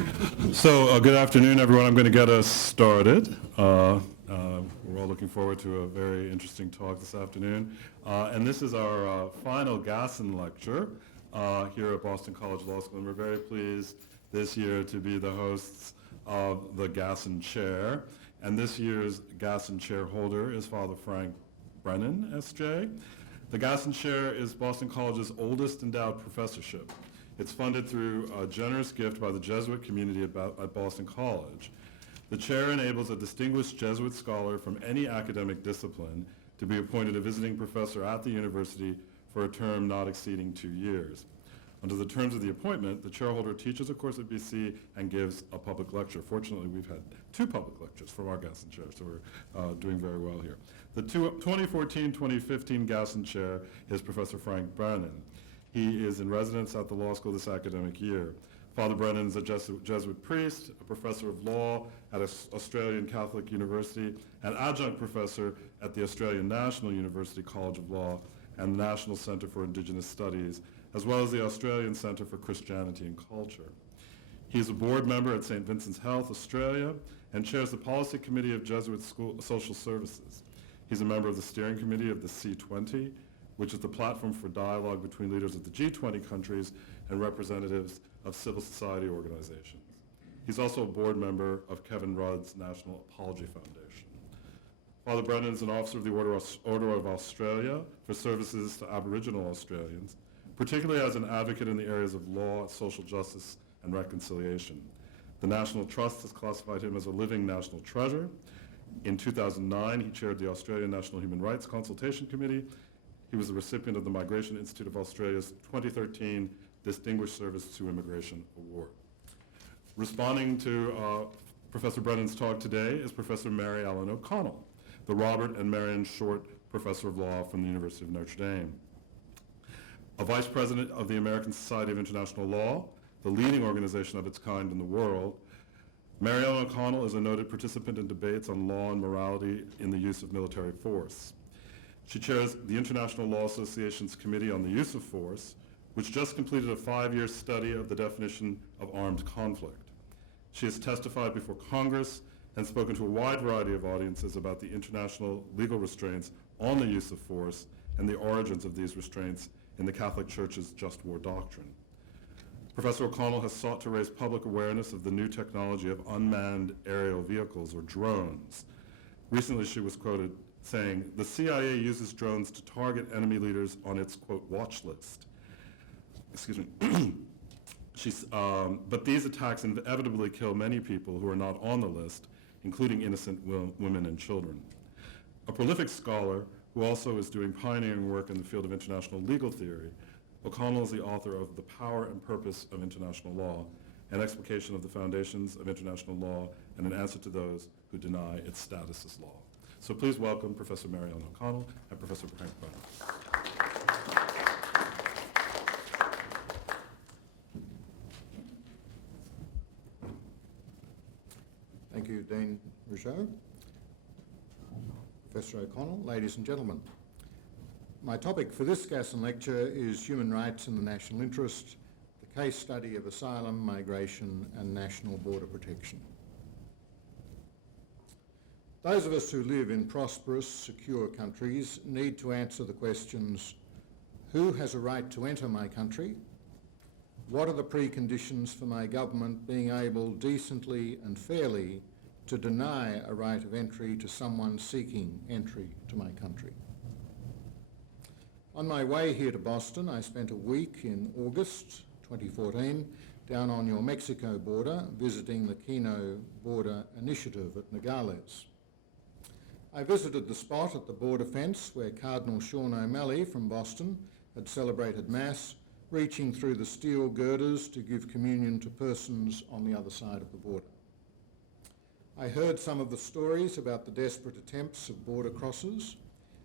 Good afternoon, everyone. I'm going to get us started. We're all looking forward to a very interesting talk this afternoon. And this is our final Gasson lecture here at Boston College Law School. And we're very pleased this year to be the hosts of the Gasson Chair. And this year's Gasson Chair holder is Father Frank Brennan, S.J. The Gasson Chair is Boston College's oldest endowed professorship. It's funded through a generous gift by the Jesuit community at Boston College. The chair enables a distinguished Jesuit scholar from any academic discipline to be appointed a visiting professor at the university for a term not exceeding 2 years. Under the terms of the appointment, the chairholder teaches a course at BC and gives a public lecture. Fortunately, we've had 2 public lectures from our Gasson Chair, so we're doing very well here. The 2014-2015 Gasson Chair is Professor Frank Brennan. He is in residence at the law school this academic year. Father Brennan is a Jesuit priest, a professor of law at Australian Catholic University, an adjunct professor at the Australian National University College of Law and the National Centre for Indigenous Studies, as well as the Australian Centre for Christianity and Culture. He is a board member at St. Vincent's Health, Australia, and chairs the Policy Committee of Jesuit Social Services. He's a member of the steering committee of the C20, which is the platform for dialogue between leaders of the G20 countries and representatives of civil society organizations. He's also a board member of Kevin Rudd's National Apology Foundation. Father Brennan is an officer of the Order of Australia for services to Aboriginal Australians, particularly as an advocate in the areas of law, social justice, and reconciliation. The National Trust has classified him as a living national treasure. In 2009, he chaired the Australian National Human Rights Consultation Committee. He was the recipient of the Migration Institute of Australia's 2013 Distinguished Service to Immigration Award. Responding to Professor Brennan's talk today is Professor Mary Ellen O'Connell, the Robert and Marion Short Professor of Law from the University of Notre Dame. A Vice President of the American Society of International Law, the leading organization of its kind in the world, Mary Ellen O'Connell is a noted participant in debates on law and morality in the use of military force. She chairs the International Law Association's Committee on the Use of Force, which just completed a 5-year study of the definition of armed conflict. She has testified before Congress and spoken to a wide variety of audiences about the international legal restraints on the use of force and the origins of these restraints in the Catholic Church's just war doctrine. Professor O'Connell has sought to raise public awareness of the new technology of unmanned aerial vehicles, or drones. Recently, she was quoted saying, "The CIA uses drones to target enemy leaders on its, quote, watch list." Excuse me. But these attacks inevitably kill many people who are not on the list, including innocent women and children. A prolific scholar who also is doing pioneering work in the field of international legal theory, O'Connell is the author of The Power and Purpose of International Law, an explication of the foundations of international law and an answer to those who deny its status as law. So please welcome Professor Mary Ellen O'Connell and Professor Frank Brennan. Thank you, Dean Rougeau. Professor O'Connell, ladies and gentlemen. My topic for this Gasson lecture is human rights in the national interest, the case study of asylum, migration and national border protection. Those of us who live in prosperous, secure countries need to answer the questions: who has a right to enter my country? What are the preconditions for my government being able decently and fairly to deny a right of entry to someone seeking entry to my country? On my way here to Boston, I spent a week in August 2014 down on your Mexico border visiting the Kino Border Initiative at Nogales. I visited the spot at the border fence where Cardinal Sean O'Malley from Boston had celebrated Mass, reaching through the steel girders to give communion to persons on the other side of the border. I heard some of the stories about the desperate attempts of border crossers,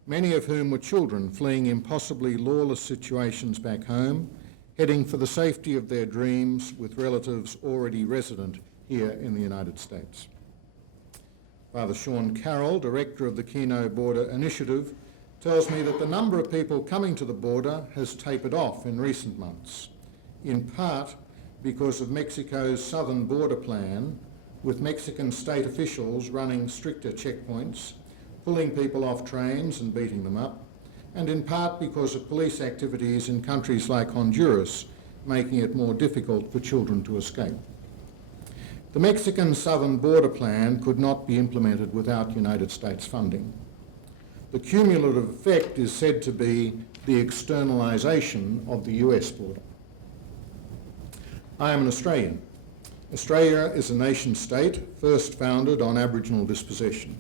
many of whom were children fleeing impossibly lawless situations back home, heading for the safety of their dreams with relatives already resident here in the United States. Father Sean Carroll, director of the Kino Border Initiative, tells me that the number of people coming to the border has tapered off in recent months, in part because of Mexico's southern border plan, with Mexican state officials running stricter checkpoints, pulling people off trains and beating them up, and in part because of police activities in countries like Honduras, making it more difficult for children to escape. The Mexican southern border plan could not be implemented without United States funding. The cumulative effect is said to be the externalisation of the US border. I am an Australian. Australia is a nation-state first founded on Aboriginal dispossession.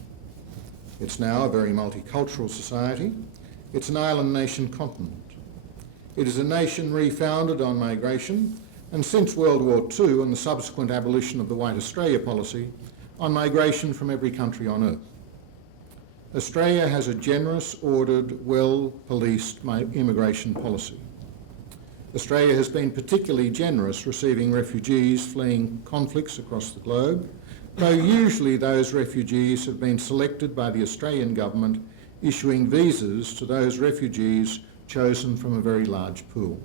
It's now a very multicultural society. It's an island nation continent. It is a nation refounded on migration, and since World War II and the subsequent abolition of the White Australia policy, on migration from every country on earth. Australia has a generous, ordered, well-policed immigration policy. Australia has been particularly generous receiving refugees fleeing conflicts across the globe, though usually those refugees have been selected by the Australian government, issuing visas to those refugees chosen from a very large pool.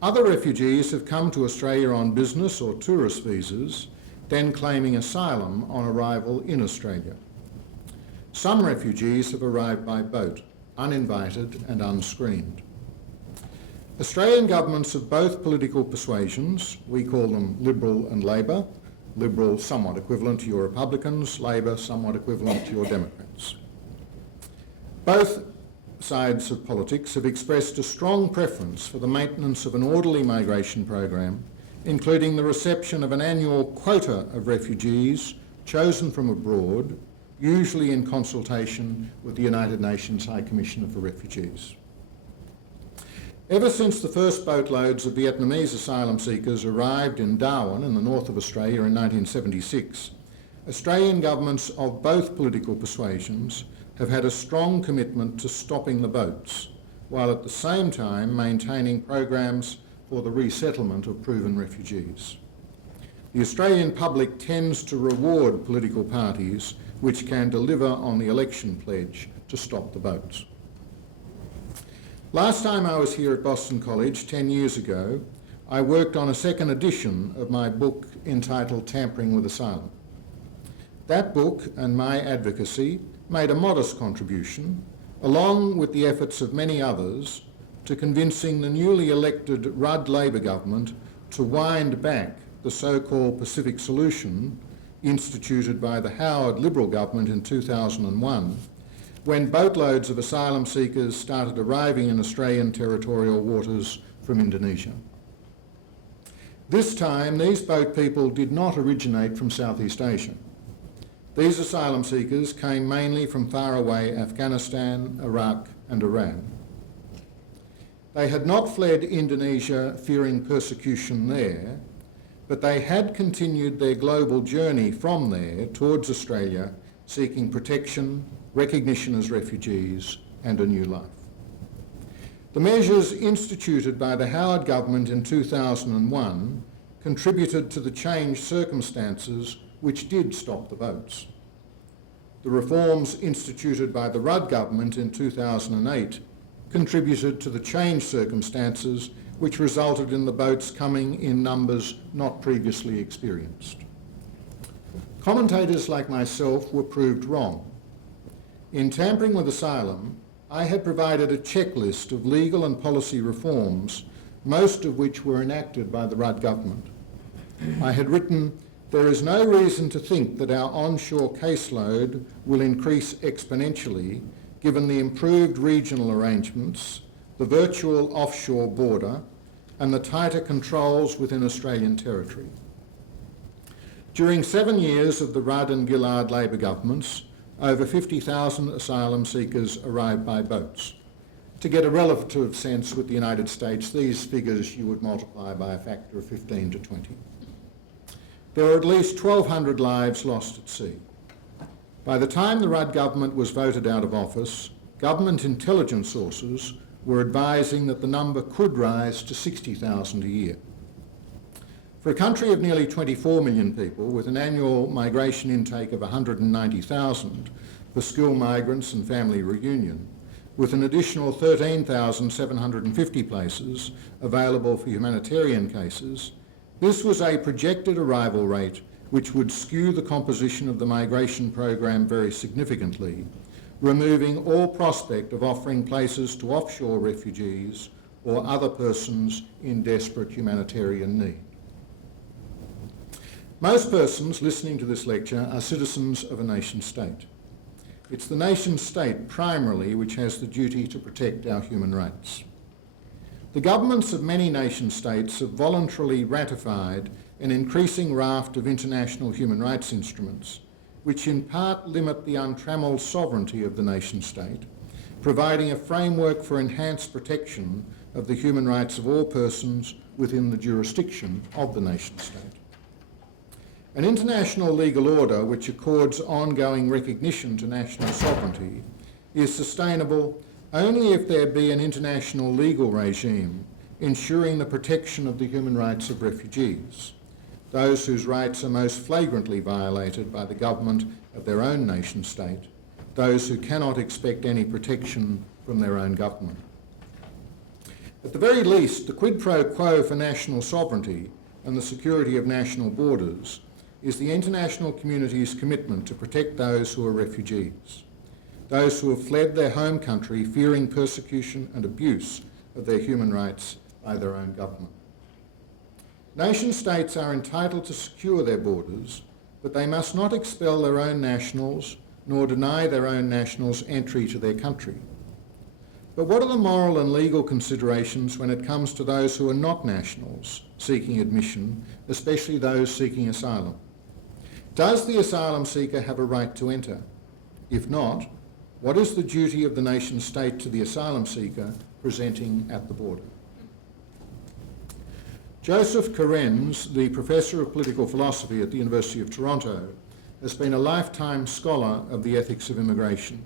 Other refugees have come to Australia on business or tourist visas, then claiming asylum on arrival in Australia. Some refugees have arrived by boat, uninvited and unscreened. Australian governments of both political persuasions, we call them Liberal and Labor, Liberal somewhat equivalent to your Republicans, Labor somewhat equivalent to your Democrats. Both sides of politics have expressed a strong preference for the maintenance of an orderly migration program, including the reception of an annual quota of refugees chosen from abroad, usually in consultation with the United Nations High Commissioner for Refugees. Ever since the first boatloads of Vietnamese asylum seekers arrived in Darwin in the north of Australia in 1976, Australian governments of both political persuasions have had a strong commitment to stopping the boats, while at the same time maintaining programs for the resettlement of proven refugees. The Australian public tends to reward political parties which can deliver on the election pledge to stop the boats. Last time I was here at Boston College 10 years ago, I worked on a second edition of my book entitled Tampering with Asylum. That book and my advocacy made a modest contribution, along with the efforts of many others, to convincing the newly elected Rudd Labor government to wind back the so-called Pacific Solution instituted by the Howard Liberal government in 2001, when boatloads of asylum seekers started arriving in Australian territorial waters from Indonesia. This time, these boat people did not originate from Southeast Asia. These asylum seekers came mainly from faraway Afghanistan, Iraq and Iran. They had not fled Indonesia fearing persecution there, but they had continued their global journey from there towards Australia, seeking protection, recognition as refugees and a new life. The measures instituted by the Howard government in 2001 contributed to the changed circumstances which did stop the boats. The reforms instituted by the Rudd government in 2008 contributed to the changed circumstances which resulted in the boats coming in numbers not previously experienced. Commentators like myself were proved wrong. In Tampering with Asylum, I had provided a checklist of legal and policy reforms, most of which were enacted by the Rudd government. I had written, "There is no reason to think that our onshore caseload will increase exponentially given the improved regional arrangements, the virtual offshore border, and the tighter controls within Australian territory." During 7 years of the Rudd and Gillard Labor governments, over 50,000 asylum seekers arrived by boats. To get a relative sense with the United States, these figures you would multiply by a factor of 15 to 20. There were at least 1,200 lives lost at sea. By the time the Rudd government was voted out of office, government intelligence sources were advising that the number could rise to 60,000 a year. For a country of nearly 24 million people, with an annual migration intake of 190,000 for skilled migrants and family reunion, with an additional 13,750 places available for humanitarian cases, this was a projected arrival rate which would skew the composition of the migration program very significantly, removing all prospect of offering places to offshore refugees or other persons in desperate humanitarian need. Most persons listening to this lecture are citizens of a nation state. It's the nation state primarily which has the duty to protect our human rights. The governments of many nation states have voluntarily ratified an increasing raft of international human rights instruments, which in part limit the untrammelled sovereignty of the nation state, providing a framework for enhanced protection of the human rights of all persons within the jurisdiction of the nation state. An international legal order which accords ongoing recognition to national sovereignty is sustainable only if there be an international legal regime ensuring the protection of the human rights of refugees, those whose rights are most flagrantly violated by the government of their own nation state, those who cannot expect any protection from their own government. At the very least, the quid pro quo for national sovereignty and the security of national borders is the international community's commitment to protect those who are refugees, those who have fled their home country fearing persecution and abuse of their human rights by their own government. Nation states are entitled to secure their borders, but they must not expel their own nationals nor deny their own nationals entry to their country. But what are the moral and legal considerations when it comes to those who are not nationals seeking admission, especially those seeking asylum? Does the asylum seeker have a right to enter? If not, what is the duty of the nation state to the asylum seeker presenting at the border? Joseph Kerenz, the Professor of Political Philosophy at the University of Toronto, has been a lifetime scholar of the ethics of immigration.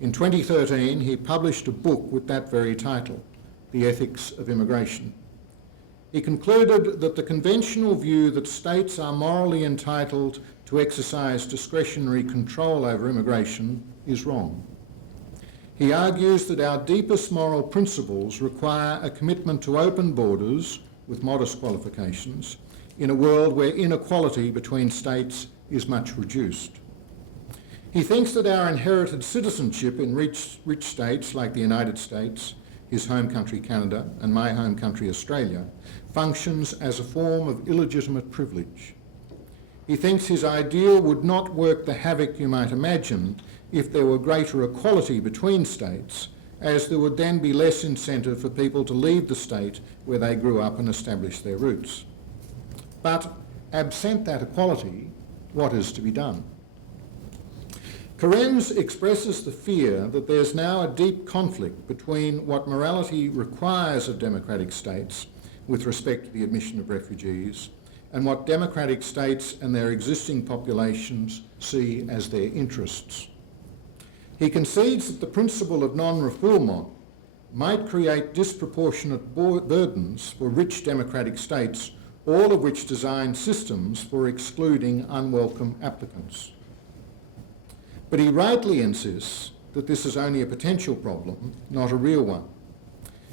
In 2013, he published a book with that very title, The Ethics of Immigration. He concluded that the conventional view that states are morally entitled to exercise discretionary control over immigration is wrong. He argues that our deepest moral principles require a commitment to open borders, with modest qualifications, in a world where inequality between states is much reduced. He thinks that our inherited citizenship in rich states like the United States, his home country Canada, and my home country Australia, functions as a form of illegitimate privilege. He thinks his ideal would not work the havoc you might imagine if there were greater equality between states, as there would then be less incentive for people to leave the state where they grew up and establish their roots. But absent that equality, what is to be done? Kerenz expresses the fear that there's now a deep conflict between what morality requires of democratic states with respect to the admission of refugees and what democratic states and their existing populations see as their interests. He concedes that the principle of non-refoulement might create disproportionate burdens for rich democratic states, all of which design systems for excluding unwelcome applicants. But he rightly insists that this is only a potential problem, not a real one.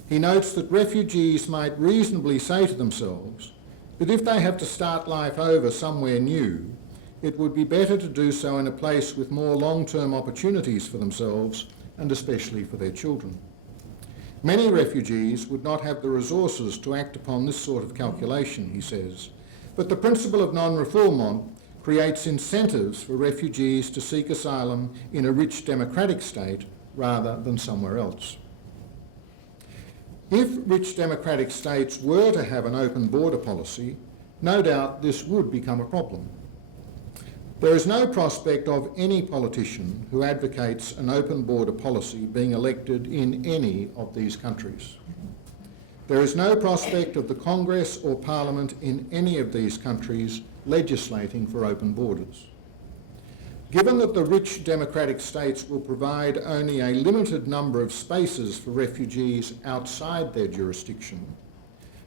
He notes that refugees might reasonably say to themselves that if they have to start life over somewhere new, it would be better to do so in a place with more long-term opportunities for themselves and especially for their children. Many refugees would not have the resources to act upon this sort of calculation, he says, but the principle of non-refoulement creates incentives for refugees to seek asylum in a rich democratic state rather than somewhere else. If rich democratic states were to have an open border policy, no doubt this would become a problem. There is no prospect of any politician who advocates an open border policy being elected in any of these countries. There is no prospect of the Congress or Parliament in any of these countries legislating for open borders. Given that the rich democratic states will provide only a limited number of spaces for refugees outside their jurisdiction,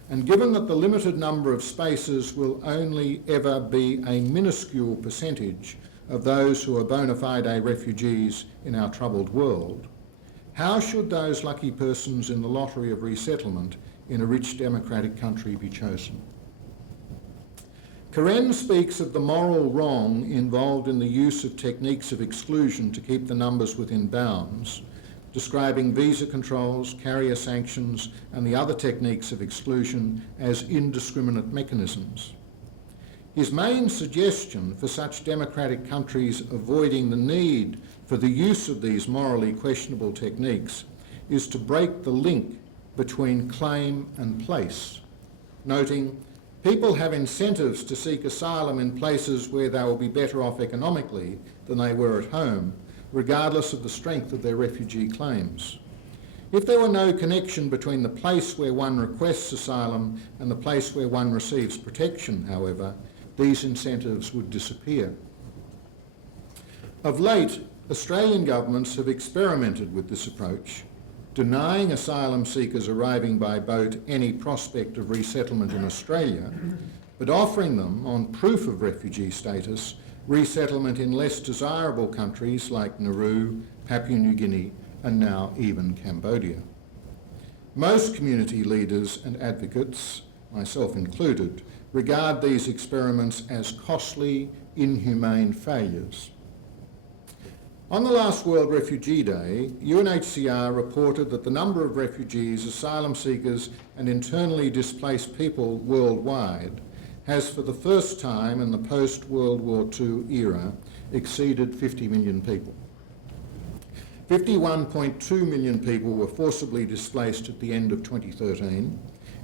and given that the limited number of spaces will only ever be a minuscule percentage of those who are bona fide refugees in our troubled world, How should those lucky persons in the lottery of resettlement in a rich democratic country be chosen? Karen speaks of the moral wrong involved in the use of techniques of exclusion to keep the numbers within bounds, describing visa controls, carrier sanctions, and the other techniques of exclusion as indiscriminate mechanisms. His main suggestion for such democratic countries avoiding the need for the use of these morally questionable techniques is to break the link between claim and place, noting people have incentives to seek asylum in places where they will be better off economically than they were at home, regardless of the strength of their refugee claims. If there were no connection between the place where one requests asylum and the place where one receives protection, however, these incentives would disappear. Of late, Australian governments have experimented with this approach, denying asylum seekers arriving by boat any prospect of resettlement in Australia, but offering them, on proof of refugee status, resettlement in less desirable countries like Nauru, Papua New Guinea, and now even Cambodia. Most community leaders and advocates, myself included, regard these experiments as costly, inhumane failures. On the last World Refugee Day, UNHCR reported that the number of refugees, asylum seekers and internally displaced people worldwide has for the first time in the post-World War II era exceeded 50 million people. 51.2 million people were forcibly displaced at the end of 2013,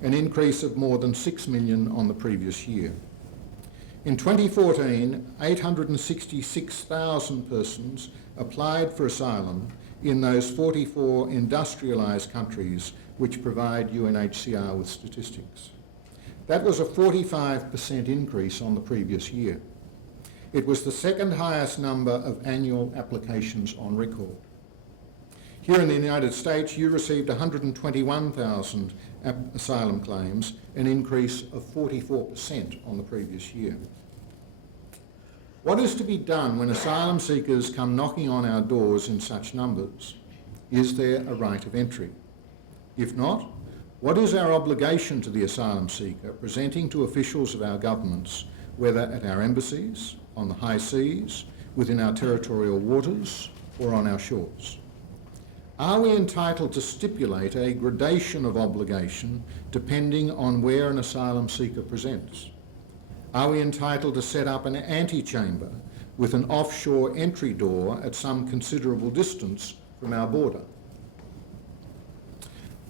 an increase of more than 6 million on the previous year. In 2014, 866,000 persons applied for asylum in those 44 industrialised countries which provide UNHCR with statistics. That was a 45% increase on the previous year. It was the second highest number of annual applications on record. Here in the United States, you received 121,000 asylum claims, an increase of 44% on the previous year. What is to be done when asylum seekers come knocking on our doors in such numbers? Is there a right of entry? If not, what is our obligation to the asylum seeker presenting to officials of our governments, whether at our embassies, on the high seas, within our territorial waters, or on our shores? Are we entitled to stipulate a gradation of obligation depending on where an asylum seeker presents? Are we entitled to set up an antechamber with an offshore entry door at some considerable distance from our border?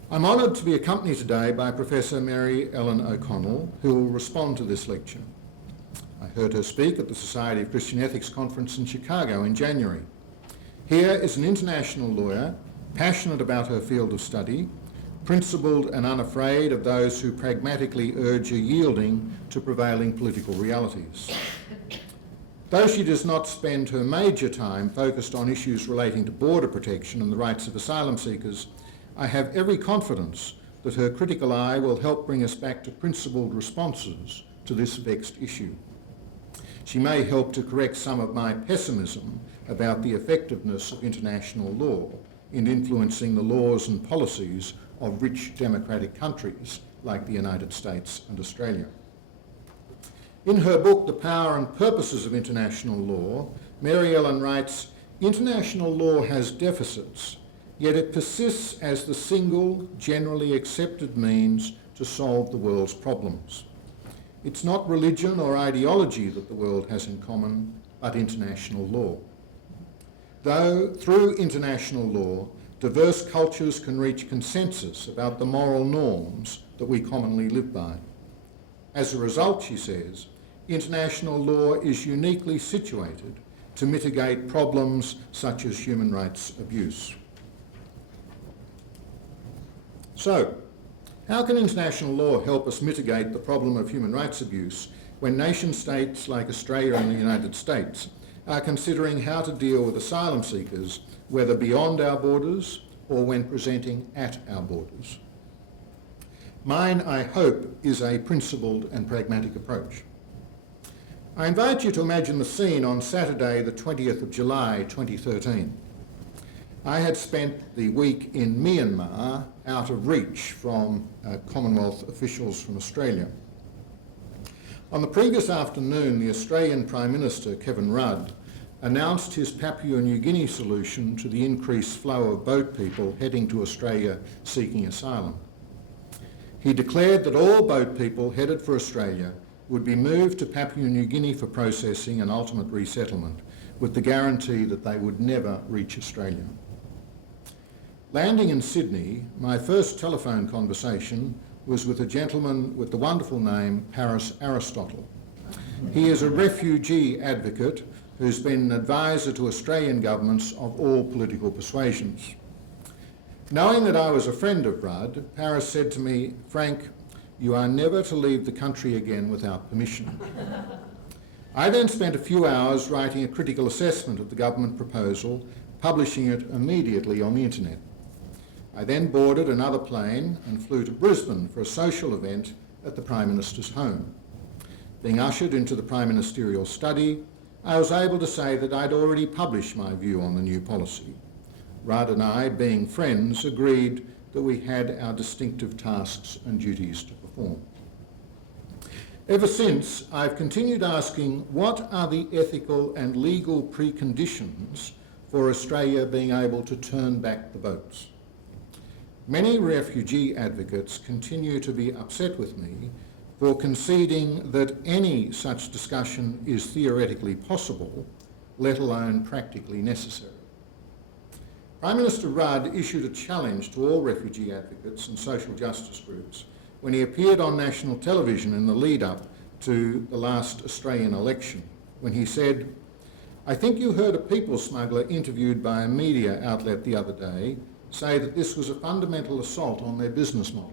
I'm honoured to be accompanied today by Professor Mary Ellen O'Connell, who will respond to this lecture. I heard her speak at the Society of Christian Ethics Conference in Chicago in January. Here is an international lawyer, passionate about her field of study, principled and unafraid of those who pragmatically urge a yielding to prevailing political realities. Though she does not spend her major time focused on issues relating to border protection and the rights of asylum seekers, I have every confidence that her critical eye will help bring us back to principled responses to this vexed issue. She may help to correct some of my pessimism about the effectiveness of international law in influencing the laws and policies of rich democratic countries like the United States and Australia. In her book, The Power and Purposes of International Law, Mary Ellen writes, "International law has deficits, yet it persists as the single, generally accepted means to solve the world's problems. It's not religion or ideology that the world has in common, but international law. Though through international law, diverse cultures can reach consensus about the moral norms that we commonly live by. As a result," she says, "international law is uniquely situated to mitigate problems such as human rights abuse." So, how can international law help us mitigate the problem of human rights abuse when nation states like Australia and the United States are considering how to deal with asylum seekers, whether beyond our borders or when presenting at our borders? Mine, I hope, is a principled and pragmatic approach. I invite you to imagine the scene on Saturday, the 20th of July, 2013. I had spent the week in Myanmar out of reach from Commonwealth officials from Australia. On the previous afternoon, the Australian Prime Minister, Kevin Rudd, announced his Papua New Guinea solution to the increased flow of boat people heading to Australia seeking asylum. He declared that all boat people headed for Australia would be moved to Papua New Guinea for processing and ultimate resettlement, with the guarantee that they would never reach Australia. Landing in Sydney, my first telephone conversation was with a gentleman with the wonderful name Paris Aristotle. He is a refugee advocate who's been an advisor to Australian governments of all political persuasions. Knowing that I was a friend of Rudd, Paris said to me, "Frank, you are never to leave the country again without permission." I then spent a few hours writing a critical assessment of the government proposal, publishing it immediately on the internet. I then boarded another plane and flew to Brisbane for a social event at the Prime Minister's home. Being ushered into the Prime Ministerial study, I was able to say that I'd already published my view on the new policy. Rudd and I, being friends, agreed that we had our distinctive tasks and duties to perform. Ever since, I've continued asking what are the ethical and legal preconditions for Australia being able to turn back the boats. Many refugee advocates continue to be upset with me for conceding that any such discussion is theoretically possible, let alone practically necessary. Prime Minister Rudd issued a challenge to all refugee advocates and social justice groups when he appeared on national television in the lead-up to the last Australian election, when he said, "I think you heard a people smuggler interviewed by a media outlet the other day say that this was a fundamental assault on their business model."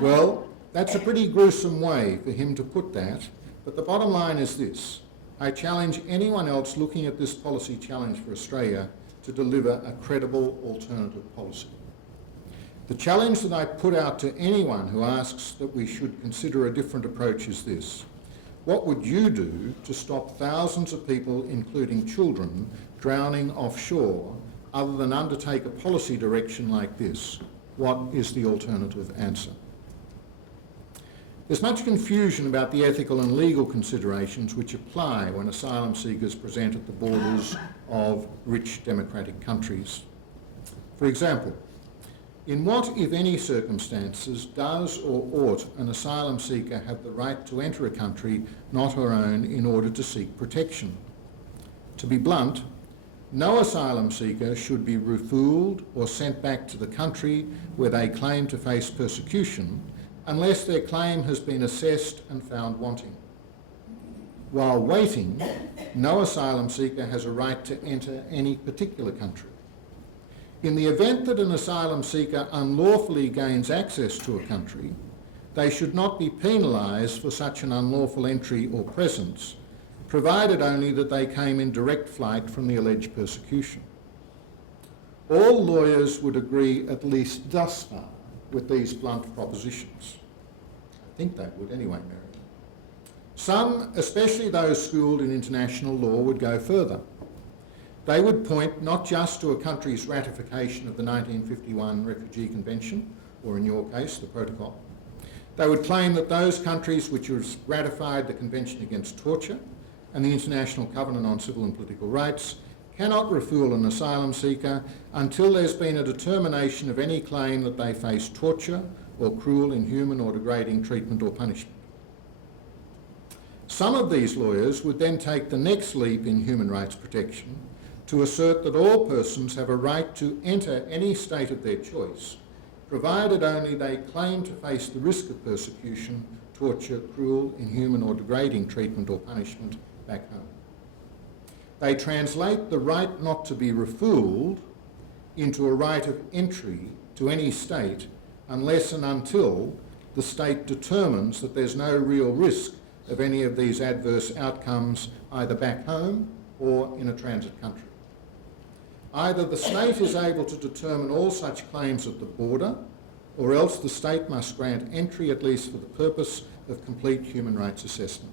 Well, that's a pretty gruesome way for him to put that, but the bottom line is this: I challenge anyone else looking at this policy challenge for Australia to deliver a credible alternative policy. The challenge that I put out to anyone who asks that we should consider a different approach is this: what would you do to stop thousands of people, including children, drowning offshore, other than undertake a policy direction like this? What is the alternative answer? There's much confusion about the ethical and legal considerations which apply when asylum seekers present at the borders of rich democratic countries. For example, in what, if any, circumstances does or ought an asylum seeker have the right to enter a country not her own in order to seek protection? To be blunt, no asylum seeker should be refooled or sent back to the country where they claim to face persecution unless their claim has been assessed and found wanting. While waiting, no asylum seeker has a right to enter any particular country. In the event that an asylum seeker unlawfully gains access to a country, they should not be penalised for such an unlawful entry or presence, provided only that they came in direct flight from the alleged persecution. All lawyers would agree, at least thus far, with these blunt propositions. I think they would anyway, Mary. Some, especially those schooled in international law, would go further. They would point not just to a country's ratification of the 1951 Refugee Convention, or in your case, the Protocol. They would claim that those countries which have ratified the Convention Against Torture and the International Covenant on Civil and Political Rights cannot refool an asylum seeker until there's been a determination of any claim that they face torture or cruel, inhuman or degrading treatment or punishment. Some of these lawyers would then take the next leap in human rights protection to assert that all persons have a right to enter any state of their choice, provided only they claim to face the risk of persecution, torture, cruel, inhuman or degrading treatment or punishment back home. They translate the right not to be refooled into a right of entry to any state unless and until the state determines that there's no real risk of any of these adverse outcomes either back home or in a transit country. Either the state is able to determine all such claims at the border, or else the state must grant entry at least for the purpose of complete human rights assessment.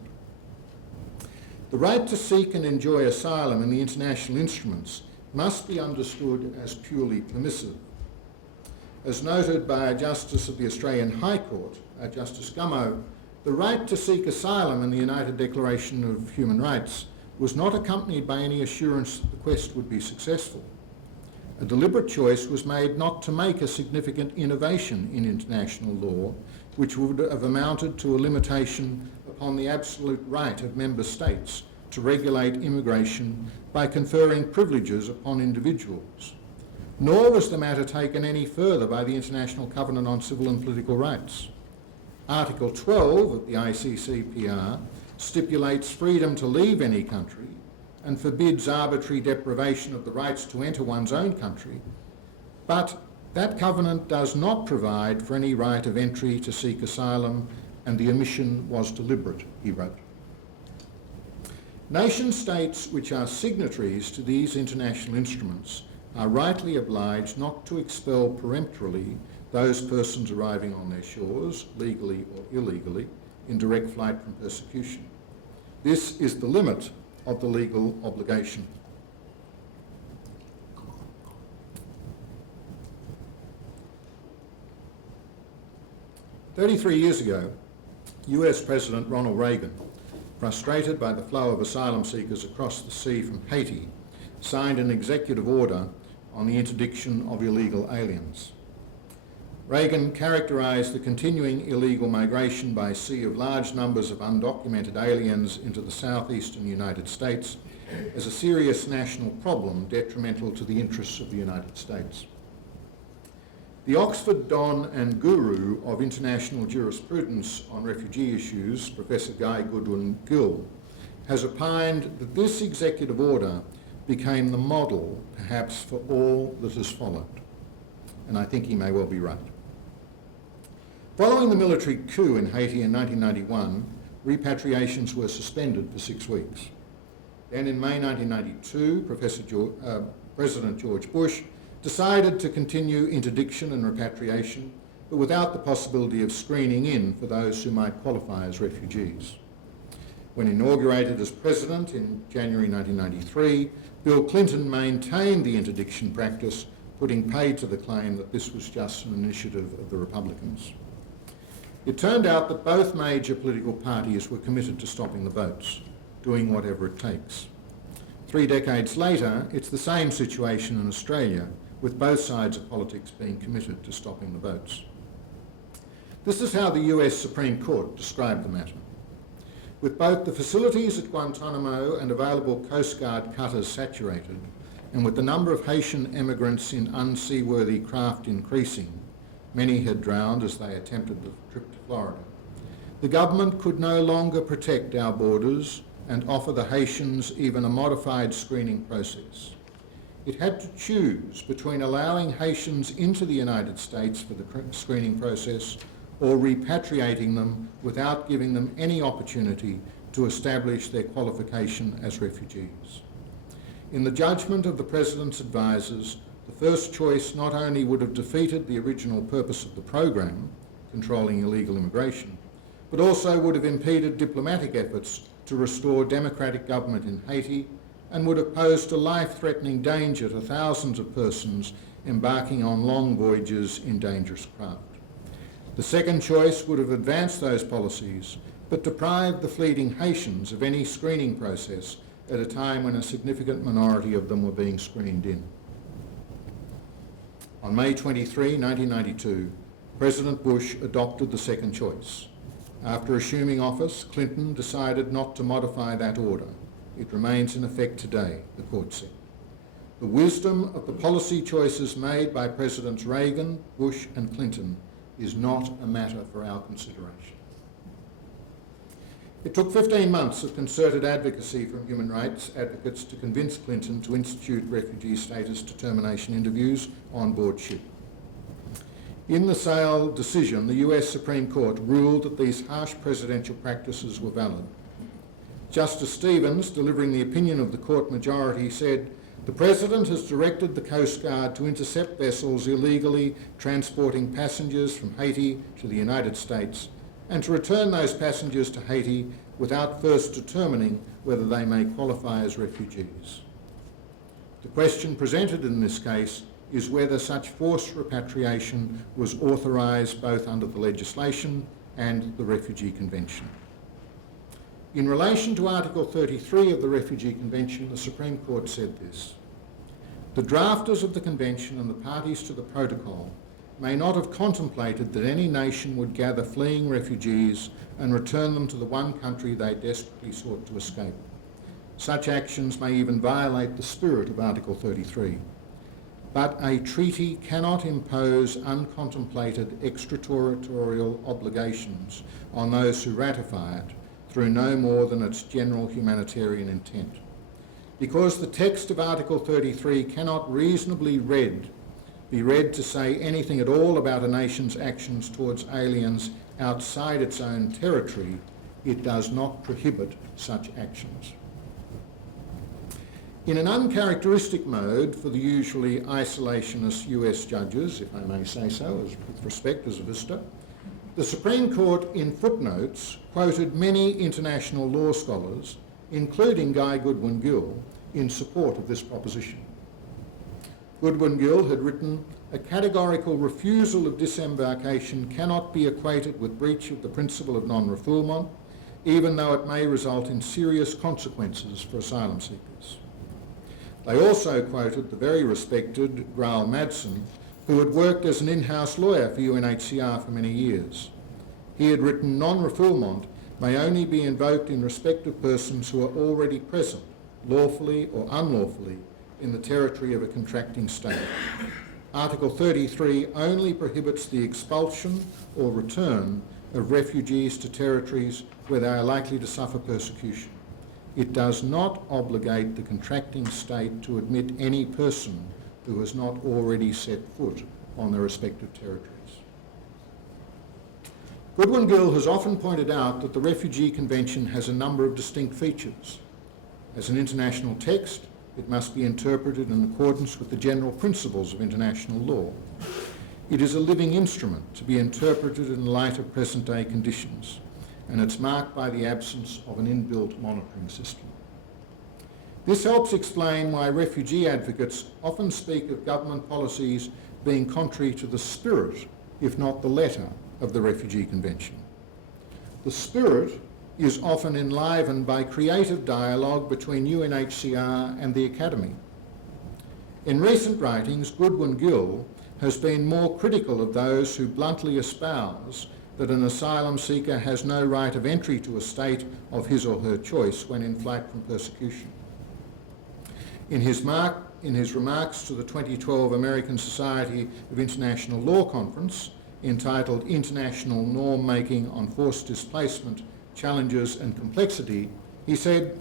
The right to seek and enjoy asylum in the international instruments must be understood as purely permissive. As noted by a Justice of the Australian High Court, Justice Gummow, the right to seek asylum in the United Declaration of Human Rights was not accompanied by any assurance that the quest would be successful. A deliberate choice was made not to make a significant innovation in international law, which would have amounted to a limitation upon the absolute right of member states to regulate immigration by conferring privileges upon individuals. Nor was the matter taken any further by the International Covenant on Civil and Political Rights. Article 12 of the ICCPR stipulates freedom to leave any country and forbids arbitrary deprivation of the rights to enter one's own country, but that covenant does not provide for any right of entry to seek asylum, and the omission was deliberate, he wrote. Nation-states which are signatories to these international instruments are rightly obliged not to expel peremptorily those persons arriving on their shores, legally or illegally, in direct flight from persecution. This is the limit of the legal obligation. "33 years ago, US President Ronald Reagan, frustrated by the flow of asylum seekers across the sea from Haiti, signed an executive order on the interdiction of illegal aliens. Reagan characterised the continuing illegal migration by sea of large numbers of undocumented aliens into the southeastern United States as a serious national problem detrimental to the interests of the United States. The Oxford Don and Guru of international jurisprudence on refugee issues, Professor Guy Goodwin Gill, has opined that this executive order became the model, perhaps, for all that has followed. And I think he may well be right. Following the military coup in Haiti in 1991, repatriations were suspended for 6 weeks. Then in May 1992, President George Bush decided to continue interdiction and repatriation, but without the possibility of screening in for those who might qualify as refugees. When inaugurated as president in January 1993, Bill Clinton maintained the interdiction practice, putting paid to the claim that this was just an initiative of the Republicans. It turned out that both major political parties were committed to stopping the boats, doing whatever it takes. 3 decades later, it's the same situation in Australia, with both sides of politics being committed to stopping the boats. This is how the US Supreme Court described the matter. With both the facilities at Guantanamo and available Coast Guard cutters saturated, and with the number of Haitian emigrants in unseaworthy craft increasing, many had drowned as they attempted the trip to Florida, the government could no longer protect our borders and offer the Haitians even a modified screening process. It had to choose between allowing Haitians into the United States for the screening process or repatriating them without giving them any opportunity to establish their qualification as refugees. In the judgment of the President's advisers, the first choice not only would have defeated the original purpose of the program, controlling illegal immigration, but also would have impeded diplomatic efforts to restore democratic government in Haiti and would have posed a life-threatening danger to thousands of persons embarking on long voyages in dangerous craft. The second choice would have advanced those policies, but deprived the fleeing Haitians of any screening process at a time when a significant minority of them were being screened in. On May 23, 1992, President Bush adopted the second choice. After assuming office, Clinton decided not to modify that order. It remains in effect today, the court said. The wisdom of the policy choices made by Presidents Reagan, Bush and Clinton is not a matter for our consideration. It took 15 months of concerted advocacy from human rights advocates to convince Clinton to institute refugee status determination interviews on board ship. In the Sale decision, the US Supreme Court ruled that these harsh presidential practices were valid. Justice Stevens, delivering the opinion of the court majority, said, "The President has directed the Coast Guard to intercept vessels illegally transporting passengers from Haiti to the United States and to return those passengers to Haiti without first determining whether they may qualify as refugees." The question presented in this case is whether such forced repatriation was authorised both under the legislation and the Refugee Convention. In relation to Article 33 of the Refugee Convention, the Supreme Court said this: "The drafters of the Convention and the parties to the Protocol may not have contemplated that any nation would gather fleeing refugees and return them to the one country they desperately sought to escape. Such actions may even violate the spirit of Article 33. But a treaty cannot impose uncontemplated extraterritorial obligations on those who ratify it through no more than its general humanitarian intent. Because the text of Article 33 cannot reasonably be read to say anything at all about a nation's actions towards aliens outside its own territory, it does not prohibit such actions." In an uncharacteristic mode for the usually isolationist US judges, if I may say so, with respect as a visitor, the Supreme Court in footnotes quoted many international law scholars, including Guy Goodwin Gill, in support of this proposition. Goodwin Gill had written, "A categorical refusal of disembarkation cannot be equated with breach of the principle of non-refoulement, even though it may result in serious consequences for asylum seekers." They also quoted the very respected Graal Madsen, who had worked as an in-house lawyer for UNHCR for many years. He had written, "Non-refoulement may only be invoked in respect of persons who are already present, lawfully or unlawfully, in the territory of a contracting state. Article 33 only prohibits the expulsion or return of refugees to territories where they are likely to suffer persecution. It does not obligate the contracting state to admit any person who has not already set foot on their respective territories." Goodwin Gill has often pointed out that the Refugee Convention has a number of distinct features. As an international text, it must be interpreted in accordance with the general principles of international law. It is a living instrument to be interpreted in light of present-day conditions, and it's marked by the absence of an inbuilt monitoring system. This helps explain why refugee advocates often speak of government policies being contrary to the spirit, if not the letter, of the Refugee Convention. The spirit is often enlivened by creative dialogue between UNHCR and the Academy. In recent writings, Goodwin Gill has been more critical of those who bluntly espouse that an asylum seeker has no right of entry to a state of his or her choice when in flight from persecution. In his remarks to the 2012 American Society of International Law Conference, entitled International Norm Making on Forced Displacement, Challenges and Complexity, he said,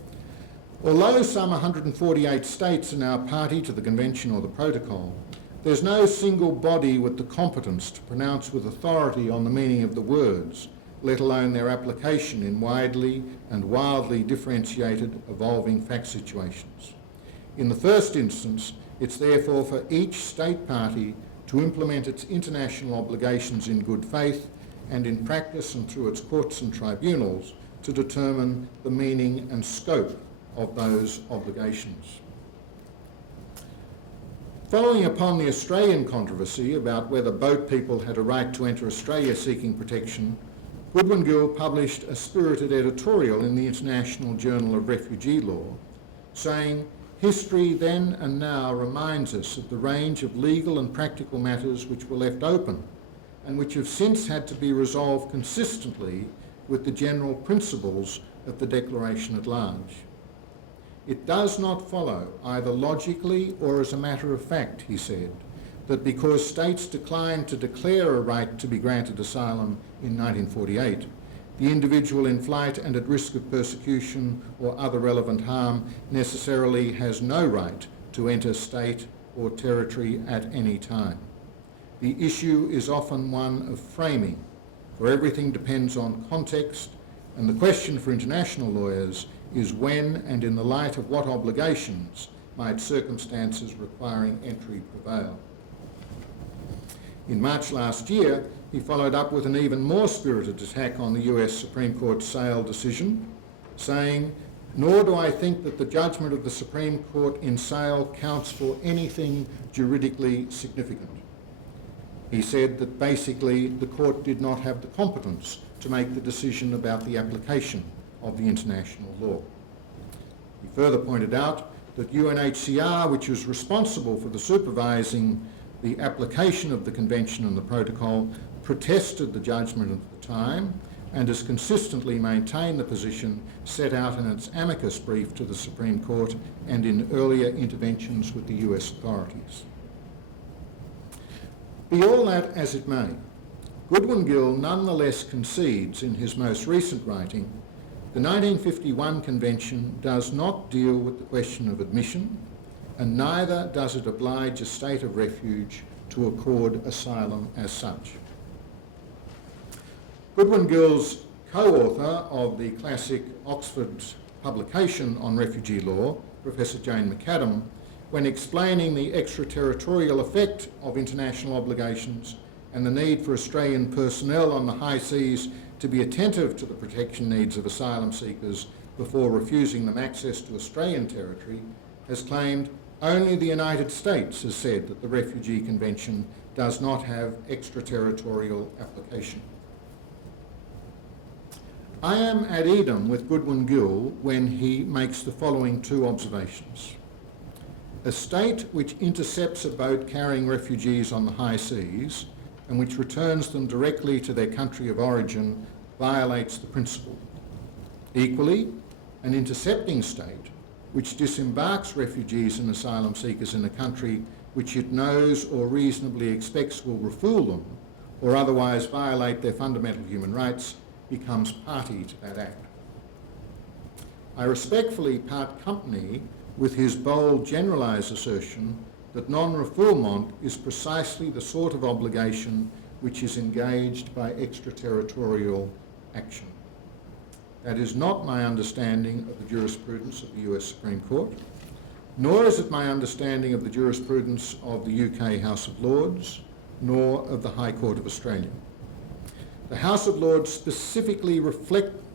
"Although some 148 states are now party to the Convention or the Protocol, there's no single body with the competence to pronounce with authority on the meaning of the words, let alone their application in widely and wildly differentiated, evolving fact situations. In the first instance, it's therefore for each state party to implement its international obligations in good faith and in practice and through its courts and tribunals to determine the meaning and scope of those obligations." Following upon the Australian controversy about whether boat people had a right to enter Australia seeking protection, Goodwin Gill published a spirited editorial in the International Journal of Refugee Law, saying, "History then and now reminds us of the range of legal and practical matters which were left open and which have since had to be resolved consistently with the general principles of the Declaration at large. It does not follow, either logically or as a matter of fact," he said, "that because states declined to declare a right to be granted asylum in 1948, the individual in flight and at risk of persecution or other relevant harm necessarily has no right to enter state or territory at any time. The issue is often one of framing, for everything depends on context, and the question for international lawyers is when and in the light of what obligations might circumstances requiring entry prevail." In March last year, he followed up with an even more spirited attack on the US Supreme Court Sale decision, saying, nor do I think that the judgment of the Supreme Court in Sale counts for anything juridically significant. He said that basically the court did not have the competence to make the decision about the application of the international law. He further pointed out that UNHCR, which is responsible for the supervising the application of the Convention and the Protocol, protested the judgment at the time and has consistently maintained the position set out in its amicus brief to the Supreme Court and in earlier interventions with the US authorities. Be all that as it may, Goodwin Gill nonetheless concedes in his most recent writing the 1951 Convention does not deal with the question of admission, and neither does it oblige a state of refuge to accord asylum as such. Goodwin Gill's co-author of the classic Oxford publication on refugee law, Professor Jane McAdam, when explaining the extraterritorial effect of international obligations and the need for Australian personnel on the high seas to be attentive to the protection needs of asylum seekers before refusing them access to Australian territory, has claimed only the United States has said that the Refugee Convention does not have extraterritorial application. I am at Edom with Goodwin Gill when he makes the following two observations. A state which intercepts a boat carrying refugees on the high seas and which returns them directly to their country of origin violates the principle. Equally, an intercepting state which disembarks refugees and asylum seekers in a country which it knows or reasonably expects will refool them or otherwise violate their fundamental human rights becomes party to that act. I respectfully part company with his bold generalised assertion that non-refoulement is precisely the sort of obligation which is engaged by extraterritorial action. That is not my understanding of the jurisprudence of the US Supreme Court, nor is it my understanding of the jurisprudence of the UK House of Lords, nor of the High Court of Australia. The House of Lords specifically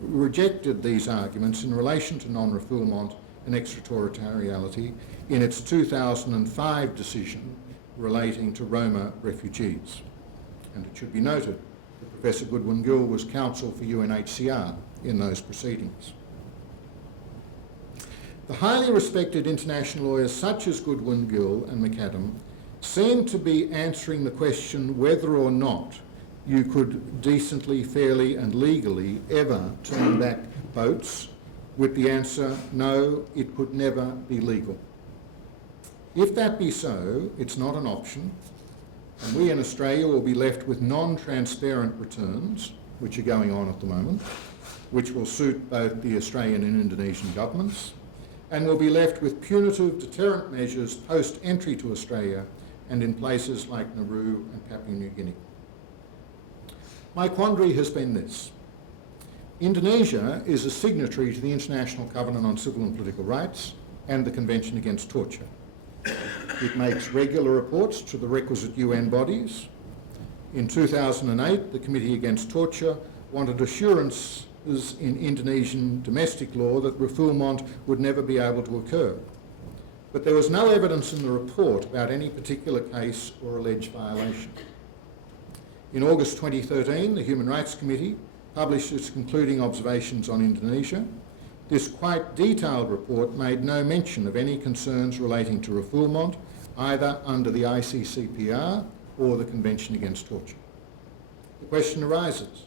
rejected these arguments in relation to non-refoulement and extraterritoriality in its 2005 decision relating to Roma refugees. And it should be noted that Professor Goodwin Gill was counsel for UNHCR in those proceedings. The highly respected international lawyers such as Goodwin Gill and McAdam seem to be answering the question whether or not you could decently, fairly and legally ever turn back boats with the answer, no, it could never be legal. If that be so, it's not an option, and we in Australia will be left with non-transparent returns, which are going on at the moment, which will suit both the Australian and Indonesian governments, and will be left with punitive deterrent measures post-entry to Australia and in places like Nauru and Papua New Guinea. My quandary has been this. Indonesia is a signatory to the International Covenant on Civil and Political Rights and the Convention Against Torture. It makes regular reports to the requisite UN bodies. In 2008, the Committee Against Torture wanted assurances in Indonesian domestic law that refoulement would never be able to occur. But there was no evidence in the report about any particular case or alleged violation. In August 2013, the Human Rights Committee published its concluding observations on Indonesia. This quite detailed report made no mention of any concerns relating to refoulement, either under the ICCPR or the Convention Against Torture. The question arises,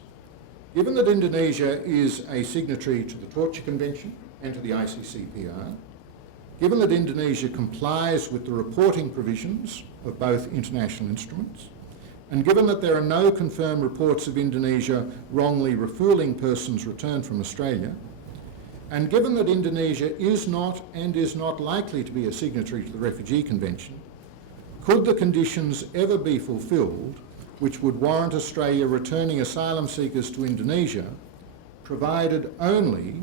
given that Indonesia is a signatory to the Torture Convention and to the ICCPR, given that Indonesia complies with the reporting provisions of both international instruments, and given that there are no confirmed reports of Indonesia wrongly refouling persons returned from Australia, and given that Indonesia is not and is not likely to be a signatory to the Refugee Convention, could the conditions ever be fulfilled which would warrant Australia returning asylum seekers to Indonesia, provided only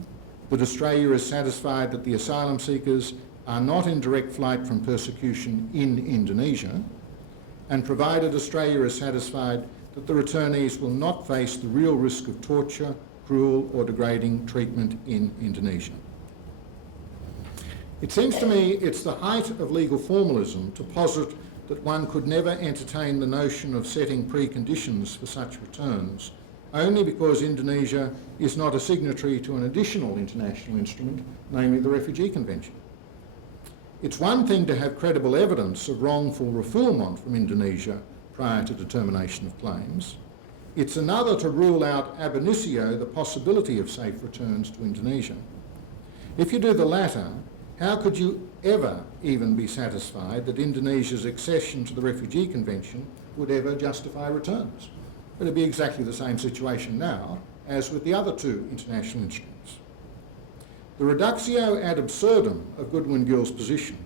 that Australia is satisfied that the asylum seekers are not in direct flight from persecution in Indonesia, and provided Australia is satisfied that the returnees will not face the real risk of torture, cruel or degrading treatment in Indonesia. It seems to me it's the height of legal formalism to posit that one could never entertain the notion of setting preconditions for such returns, only because Indonesia is not a signatory to an additional international instrument, namely the Refugee Convention. It's one thing to have credible evidence of wrongful refoulement from Indonesia prior to determination of claims. It's another to rule out ab initio the possibility of safe returns to Indonesia. If you do the latter, how could you ever even be satisfied that Indonesia's accession to the Refugee Convention would ever justify returns? It would be exactly the same situation now as with the other two international instruments. The reductio ad absurdum of Goodwin Gill's position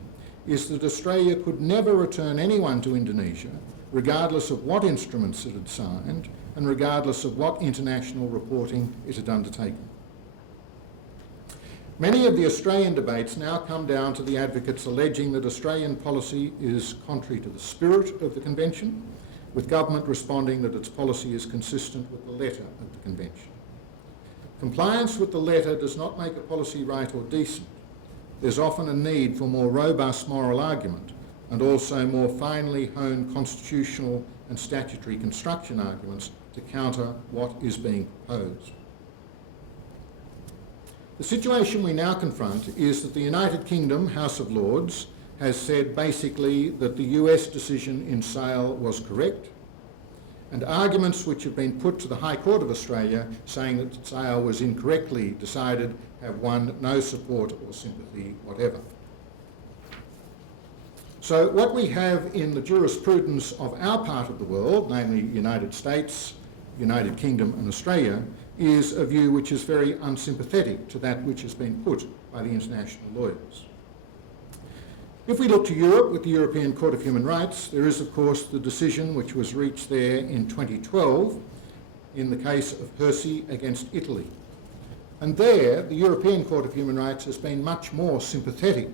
is that Australia could never return anyone to Indonesia, regardless of what instruments it had signed and regardless of what international reporting it had undertaken. Many of the Australian debates now come down to the advocates alleging that Australian policy is contrary to the spirit of the Convention, with government responding that its policy is consistent with the letter of the Convention. Compliance with the letter does not make a policy right or decent. There's often a need for more robust moral argument and also more finely honed constitutional and statutory construction arguments to counter what is being proposed. The situation we now confront is that the United Kingdom House of Lords has said basically that the US decision in Sale was correct, and arguments which have been put to the High Court of Australia saying that Sale was incorrectly decided have won no support or sympathy whatever. So what we have in the jurisprudence of our part of the world, namely the United States, United Kingdom and Australia, is a view which is very unsympathetic to that which has been put by the international lawyers. If we look to Europe with the European Court of Human Rights, there is of course the decision which was reached there in 2012 in the case of Percy against Italy. And there, the European Court of Human Rights has been much more sympathetic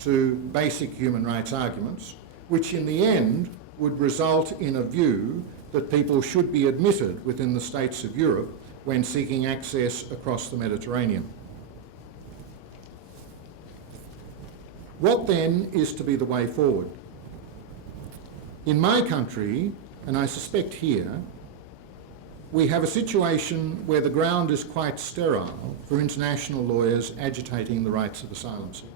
to basic human rights arguments, which in the end would result in a view that people should be admitted within the states of Europe when seeking access across the Mediterranean. What then is to be the way forward? In my country, and I suspect here, we have a situation where the ground is quite sterile for international lawyers agitating the rights of asylum seekers.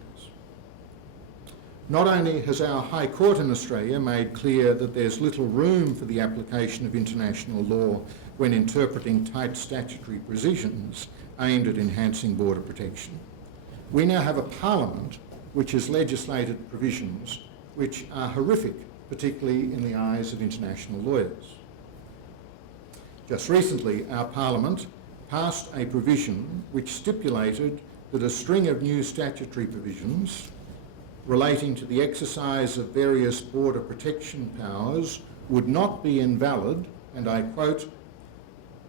Not only has our High Court in Australia made clear that there's little room for the application of international law when interpreting tight statutory provisions aimed at enhancing border protection, we now have a parliament which has legislated provisions which are horrific, particularly in the eyes of international lawyers. Just recently, our parliament passed a provision which stipulated that a string of new statutory provisions relating to the exercise of various border protection powers would not be invalid, and I quote,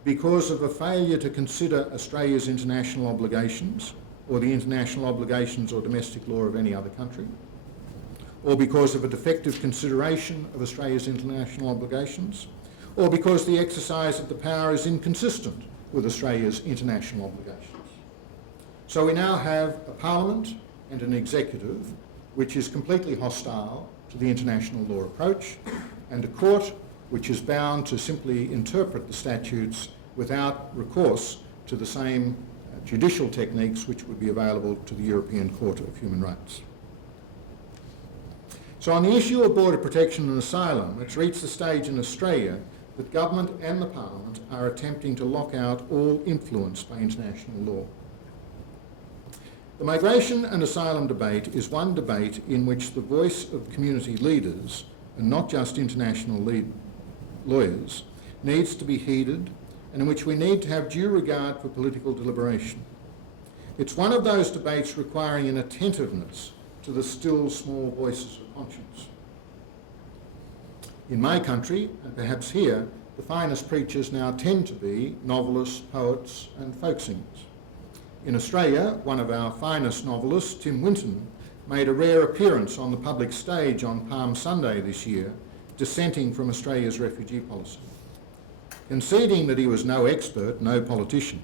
because of a failure to consider Australia's international obligations or the international obligations or domestic law of any other country, or because of a defective consideration of Australia's international obligations, or because the exercise of the power is inconsistent with Australia's international obligations. So we now have a parliament and an executive which is completely hostile to the international law approach, and a court which is bound to simply interpret the statutes without recourse to the same judicial techniques which would be available to the European Court of Human Rights. So on the issue of border protection and asylum, it's reached the stage in Australia that government and the Parliament are attempting to lock out all influence by international law. The migration and asylum debate is one debate in which the voice of community leaders, and not just international lawyers, needs to be heeded, and in which we need to have due regard for political deliberation. It's one of those debates requiring an attentiveness to the still small voices of conscience. In my country, and perhaps here, the finest preachers now tend to be novelists, poets and folk singers. In Australia, one of our finest novelists, Tim Winton, made a rare appearance on the public stage on Palm Sunday this year, dissenting from Australia's refugee policy. Conceding that he was no expert, no politician,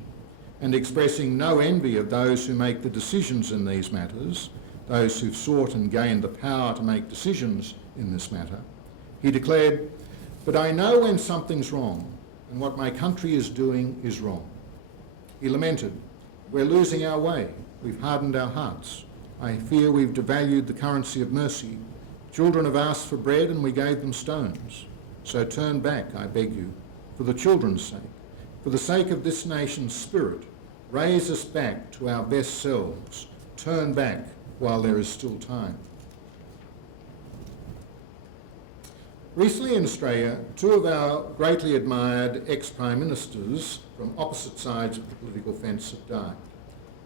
and expressing no envy of those who make the decisions in these matters, those who've sought and gained the power to make decisions in this matter, he declared, "But I know when something's wrong, and what my country is doing is wrong." He lamented, "We're losing our way. We've hardened our hearts. I fear we've devalued the currency of mercy. Children have asked for bread and we gave them stones. So turn back, I beg you, for the children's sake, for the sake of this nation's spirit. Raise us back to our best selves. Turn back while there is still time." Recently in Australia, two of our greatly admired ex-Prime Ministers from opposite sides of the political fence have died.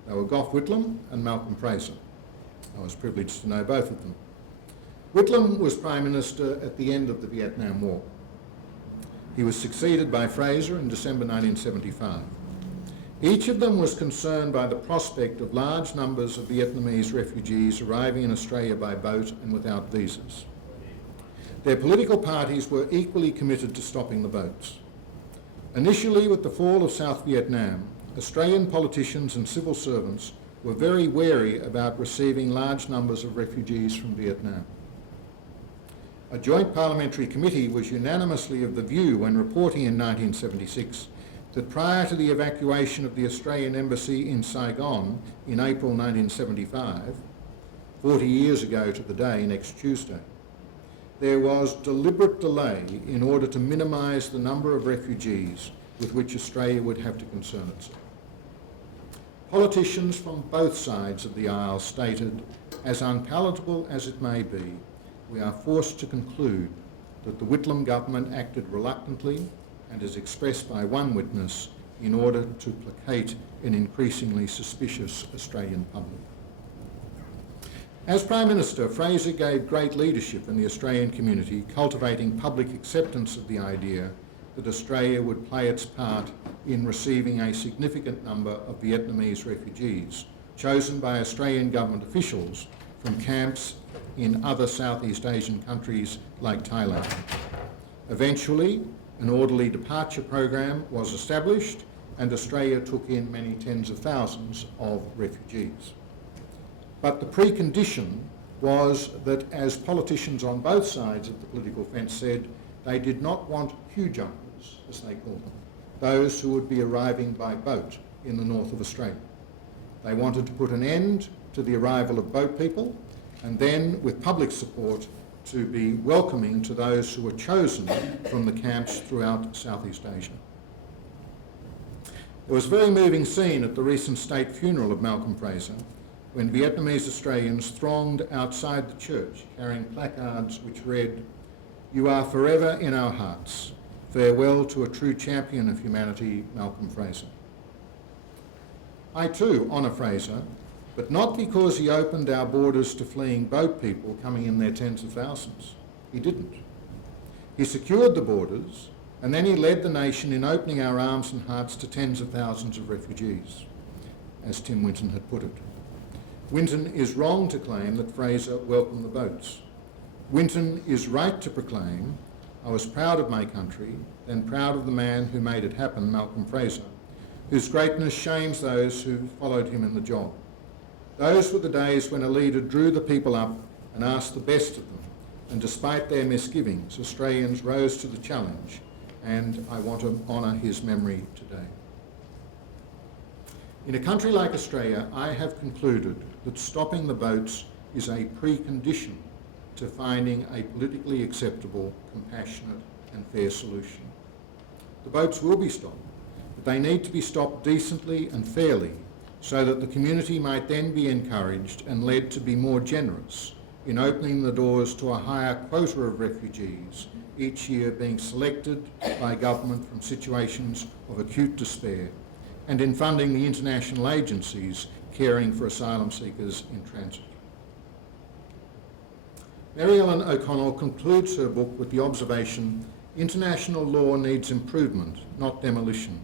They were Gough Whitlam and Malcolm Fraser. I was privileged to know both of them. Whitlam was Prime Minister at the end of the Vietnam War. He was succeeded by Fraser in December 1975. Each of them was concerned by the prospect of large numbers of Vietnamese refugees arriving in Australia by boat and without visas. Their political parties were equally committed to stopping the boats. Initially, with the fall of South Vietnam, Australian politicians and civil servants were very wary about receiving large numbers of refugees from Vietnam. A joint parliamentary committee was unanimously of the view when reporting in 1976 that prior to the evacuation of the Australian Embassy in Saigon in April 1975, 40 years ago to the day next Tuesday, there was deliberate delay in order to minimise the number of refugees with which Australia would have to concern itself. Politicians from both sides of the aisle stated, as unpalatable as it may be, we are forced to conclude that the Whitlam government acted reluctantly and as expressed by one witness in order to placate an increasingly suspicious Australian public. As Prime Minister, Fraser gave great leadership in the Australian community, cultivating public acceptance of the idea that Australia would play its part in receiving a significant number of Vietnamese refugees, chosen by Australian government officials from camps in other Southeast Asian countries like Thailand. Eventually, an orderly departure program was established and Australia took in many tens of thousands of refugees. But the precondition was that, as politicians on both sides of the political fence said, they did not want queue-jumpers, as they called them, those who would be arriving by boat in the north of Australia. They wanted to put an end to the arrival of boat people and then, with public support, to be welcoming to those who were chosen from the camps throughout Southeast Asia. There was a very moving scene at the recent state funeral of Malcolm Fraser when Vietnamese Australians thronged outside the church carrying placards which read, "You are forever in our hearts. Farewell to a true champion of humanity, Malcolm Fraser." I too honour Fraser, but not because he opened our borders to fleeing boat people coming in their tens of thousands. He didn't. He secured the borders and then he led the nation in opening our arms and hearts to tens of thousands of refugees, as Tim Winton had put it. Winton is wrong to claim that Fraser welcomed the boats. Winton is right to proclaim, "I was proud of my country, then proud of the man who made it happen, Malcolm Fraser, whose greatness shames those who followed him in the job." Those were the days when a leader drew the people up and asked the best of them, and despite their misgivings, Australians rose to the challenge, and I want to honour his memory today. In a country like Australia, I have concluded that stopping the boats is a precondition to finding a politically acceptable, compassionate and fair solution. The boats will be stopped, but they need to be stopped decently and fairly so that the community might then be encouraged and led to be more generous in opening the doors to a higher quota of refugees each year being selected by government from situations of acute despair, and in funding the international agencies caring for asylum seekers in transit. Mary Ellen O'Connell concludes her book with the observation, "International law needs improvement, not demolition,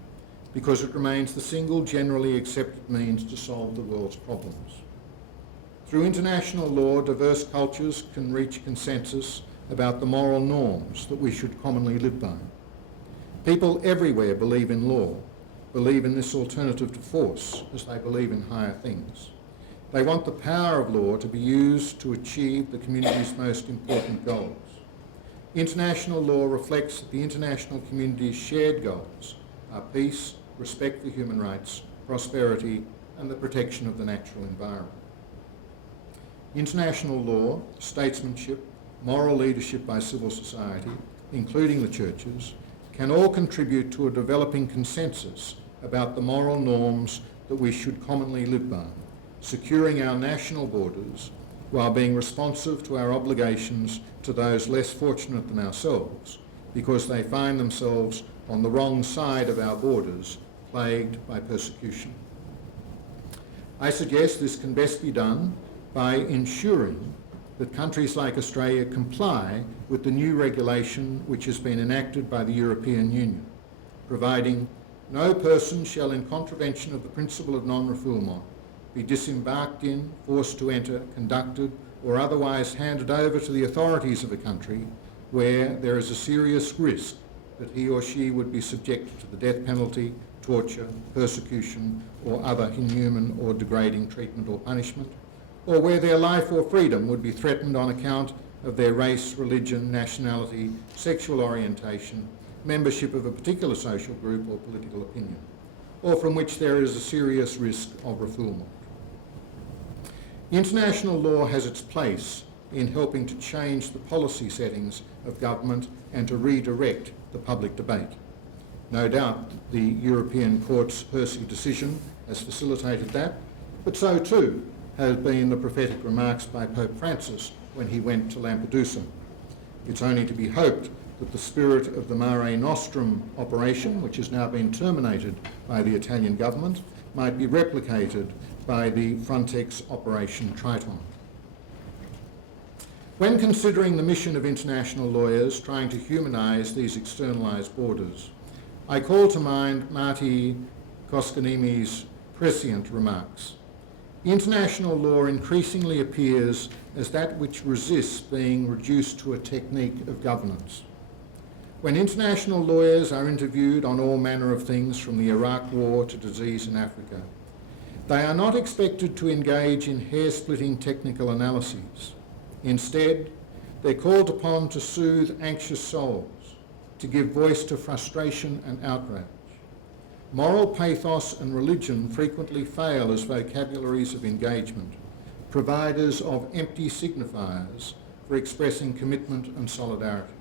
because it remains the single generally accepted means to solve the world's problems." Through international law, diverse cultures can reach consensus about the moral norms that we should commonly live by. People everywhere believe in law, believe in this alternative to force, as they believe in higher things. They want the power of law to be used to achieve the community's most important goals. International law reflects that the international community's shared goals are peace, respect for human rights, prosperity, and the protection of the natural environment. International law, statesmanship, moral leadership by civil society, including the churches, can all contribute to a developing consensus about the moral norms that we should commonly live by, securing our national borders while being responsive to our obligations to those less fortunate than ourselves, because they find themselves on the wrong side of our borders, plagued by persecution. I suggest this can best be done by ensuring that countries like Australia comply with the new regulation which has been enacted by the European Union, providing no person shall, in contravention of the principle of non-refoulement, be disembarked in, forced to enter, conducted, or otherwise handed over to the authorities of a country where there is a serious risk that he or she would be subjected to the death penalty, torture, persecution, or other inhuman or degrading treatment or punishment, or where their life or freedom would be threatened on account of their race, religion, nationality, sexual orientation, membership of a particular social group or political opinion, or from which there is a serious risk of refoulement. International law has its place in helping to change the policy settings of government and to redirect the public debate. No doubt the European Court's Hersey decision has facilitated that, but so too has been the prophetic remarks by Pope Francis when he went to Lampedusa. It's only to be hoped that the spirit of the Mare Nostrum operation, which has now been terminated by the Italian government, might be replicated by the Frontex Operation Triton. When considering the mission of international lawyers trying to humanise these externalised borders, I call to mind Marty Koskanimi's prescient remarks. International law increasingly appears as that which resists being reduced to a technique of governance. When international lawyers are interviewed on all manner of things from the Iraq War to disease in Africa, they are not expected to engage in hair-splitting technical analyses. Instead, they're called upon to soothe anxious souls, to give voice to frustration and outrage. Moral pathos and religion frequently fail as vocabularies of engagement, providers of empty signifiers for expressing commitment and solidarity.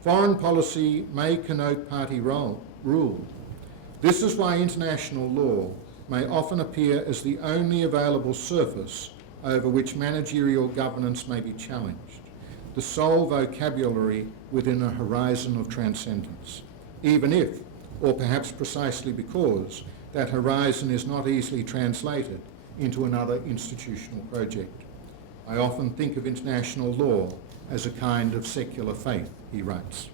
Foreign policy may connote party rule. This is why international law may often appear as the only available surface over which managerial governance may be challenged, the sole vocabulary within a horizon of transcendence, even if, or perhaps precisely because, that horizon is not easily translated into another institutional project. I often think of international law as a kind of secular faith, he writes.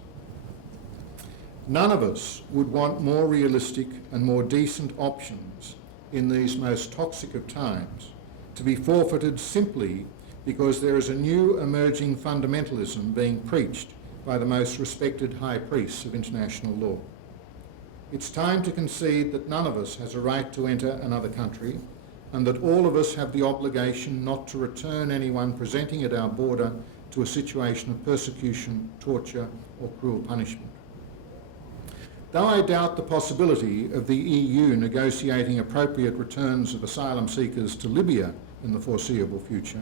None of us would want more realistic and more decent options in these most toxic of times to be forfeited simply because there is a new emerging fundamentalism being preached by the most respected high priests of international law. It's time to concede that none of us has a right to enter another country and that all of us have the obligation not to return anyone presenting at our border to a situation of persecution, torture, or cruel punishment. Though I doubt the possibility of the EU negotiating appropriate returns of asylum seekers to Libya in the foreseeable future,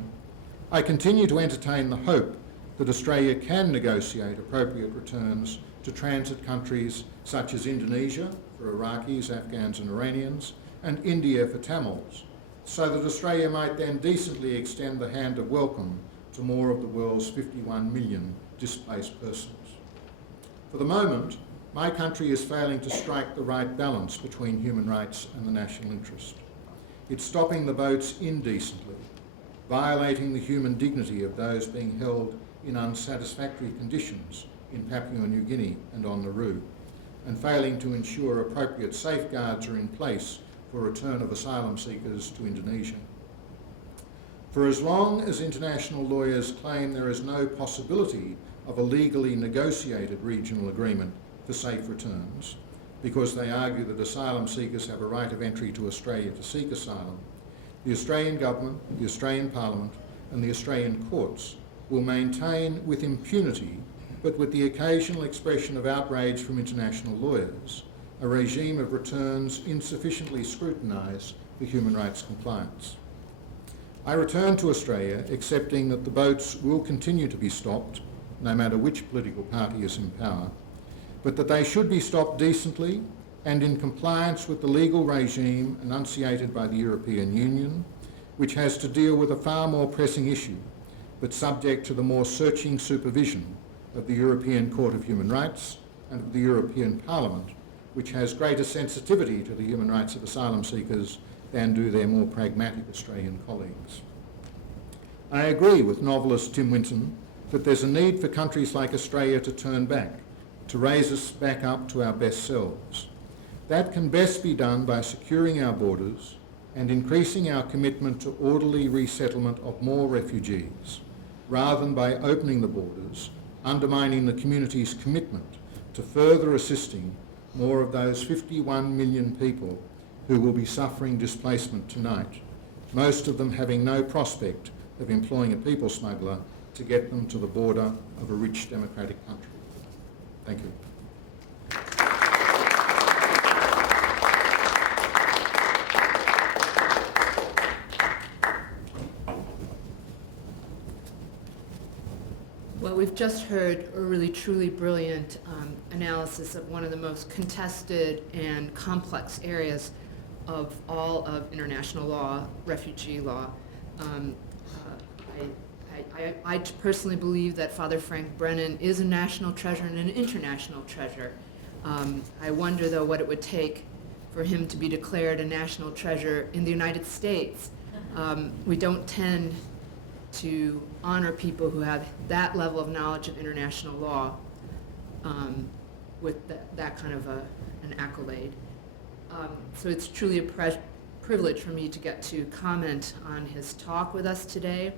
I continue to entertain the hope that Australia can negotiate appropriate returns to transit countries such as Indonesia for Iraqis, Afghans and Iranians, and India for Tamils, so that Australia might then decently extend the hand of welcome to more of the world's 51 million displaced persons. For the moment, my country is failing to strike the right balance between human rights and the national interest. It's stopping the boats indecently, violating the human dignity of those being held in unsatisfactory conditions in Papua New Guinea and on Nauru, and failing to ensure appropriate safeguards are in place for return of asylum seekers to Indonesia. For as long as international lawyers claim there is no possibility of a legally negotiated regional agreement for safe returns, because they argue that asylum seekers have a right of entry to Australia to seek asylum, the Australian Government, the Australian Parliament and the Australian courts will maintain with impunity, but with the occasional expression of outrage from international lawyers, a regime of returns insufficiently scrutinised for human rights compliance. I return to Australia accepting that the boats will continue to be stopped, no matter which political party is in power, but that they should be stopped decently and in compliance with the legal regime enunciated by the European Union, which has to deal with a far more pressing issue, but subject to the more searching supervision of the European Court of Human Rights and of the European Parliament, which has greater sensitivity to the human rights of asylum seekers than do their more pragmatic Australian colleagues. I agree with novelist Tim Winton that there's a need for countries like Australia to turn back, to raise us back up to our best selves. That can best be done by securing our borders and increasing our commitment to orderly resettlement of more refugees, rather than by opening the borders, undermining the community's commitment to further assisting more of those 51 million people who will be suffering displacement tonight, most of them having no prospect of employing a people smuggler to get them to the border of a rich democratic country. Thank you. Well, we've just heard a really truly brilliant analysis of one of the most contested and complex areas of all of international law, refugee law. I personally believe that Father Frank Brennan is a national treasure and an international treasure. I wonder, though, what it would take for him to be declared a national treasure in the United States. We don't tend to honor people who have that level of knowledge of international law with that kind of an accolade. So it's truly a privilege for me to get to comment on his talk with us today.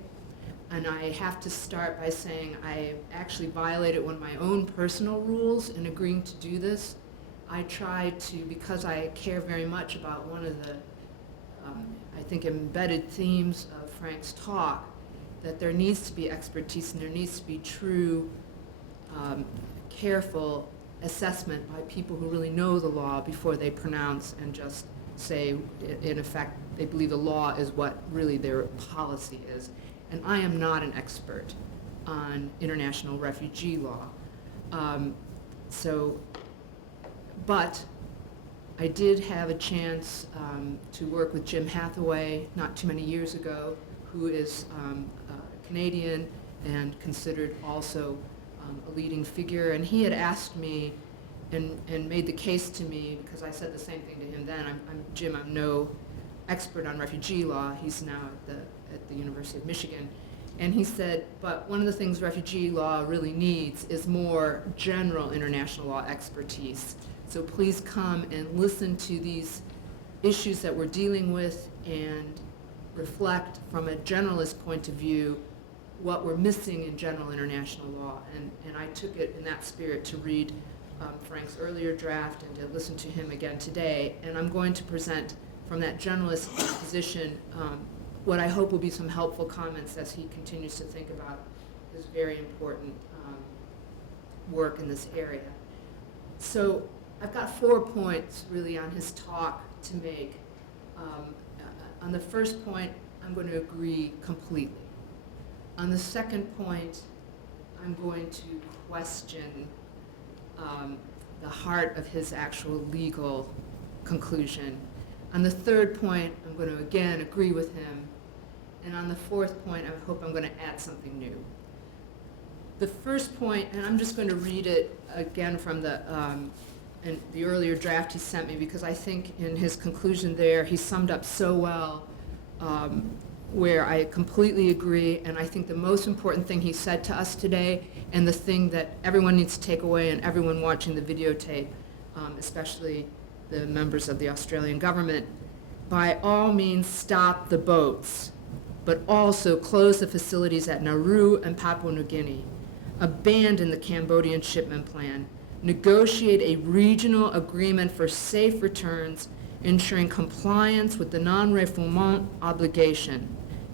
And I have to start by saying I actually violated one of my own personal rules in agreeing to do this. I tried to, because I care very much about one of the, I think, embedded themes of Frank's talk, that there needs to be expertise and there needs to be true, careful assessment by people who really know the law before they pronounce and just say, in effect, they believe the law is what really their policy is. And I am not an expert on international refugee law. But I did have a chance to work with Jim Hathaway not too many years ago, who is Canadian and considered also a leading figure. And he had asked me and made the case to me, because I said the same thing to him then, Jim, I'm no expert on refugee law. He's now at the University of Michigan. And he said, but one of the things refugee law really needs is more general international law expertise. So please come and listen to these issues that we're dealing with and reflect from a generalist point of view what we're missing in general international law. And I took it in that spirit to read Frank's earlier draft and to listen to him again today. And I'm going to present from that generalist position what I hope will be some helpful comments as he continues to think about his very important work in this area. So I've got 4 points really on his talk to make. On the first point, I'm going to agree completely. On the second point, I'm going to question the heart of his actual legal conclusion. On the third point, I'm going to again agree with him. And on the fourth point, I hope I'm going to add something new. The first point, and I'm just going to read it again from the earlier draft he sent me, because I think in his conclusion there, he summed up so well where I completely agree. And I think the most important thing he said to us today, and the thing that everyone needs to take away, and everyone watching the videotape, especially the members of the Australian government, by all means stop the boats, but also close the facilities at Nauru and Papua New Guinea, abandon the Cambodian shipment plan, negotiate a regional agreement for safe returns, ensuring compliance with the non-refoulement obligation,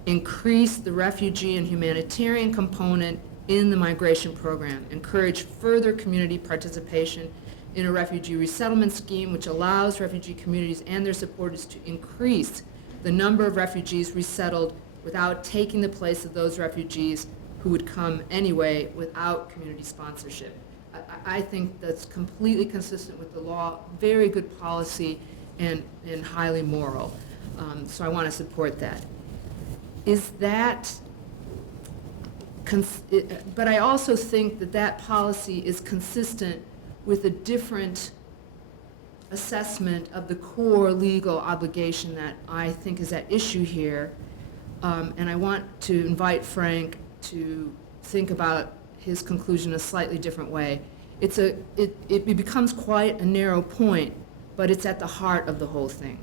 increase the refugee and humanitarian component in the migration program, encourage further community participation in a refugee resettlement scheme which allows refugee communities and their supporters to increase the number of refugees resettled without taking the place of those refugees who would come anyway without community sponsorship. I think that's completely consistent with the law, very good policy, and highly moral. So I want to support that. Is that, but I also think that that policy is consistent with a different assessment of the core legal obligation that I think is at issue here. And I want to invite Frank to think about his conclusion a slightly different way. It becomes quite a narrow point, but it's at the heart of the whole thing.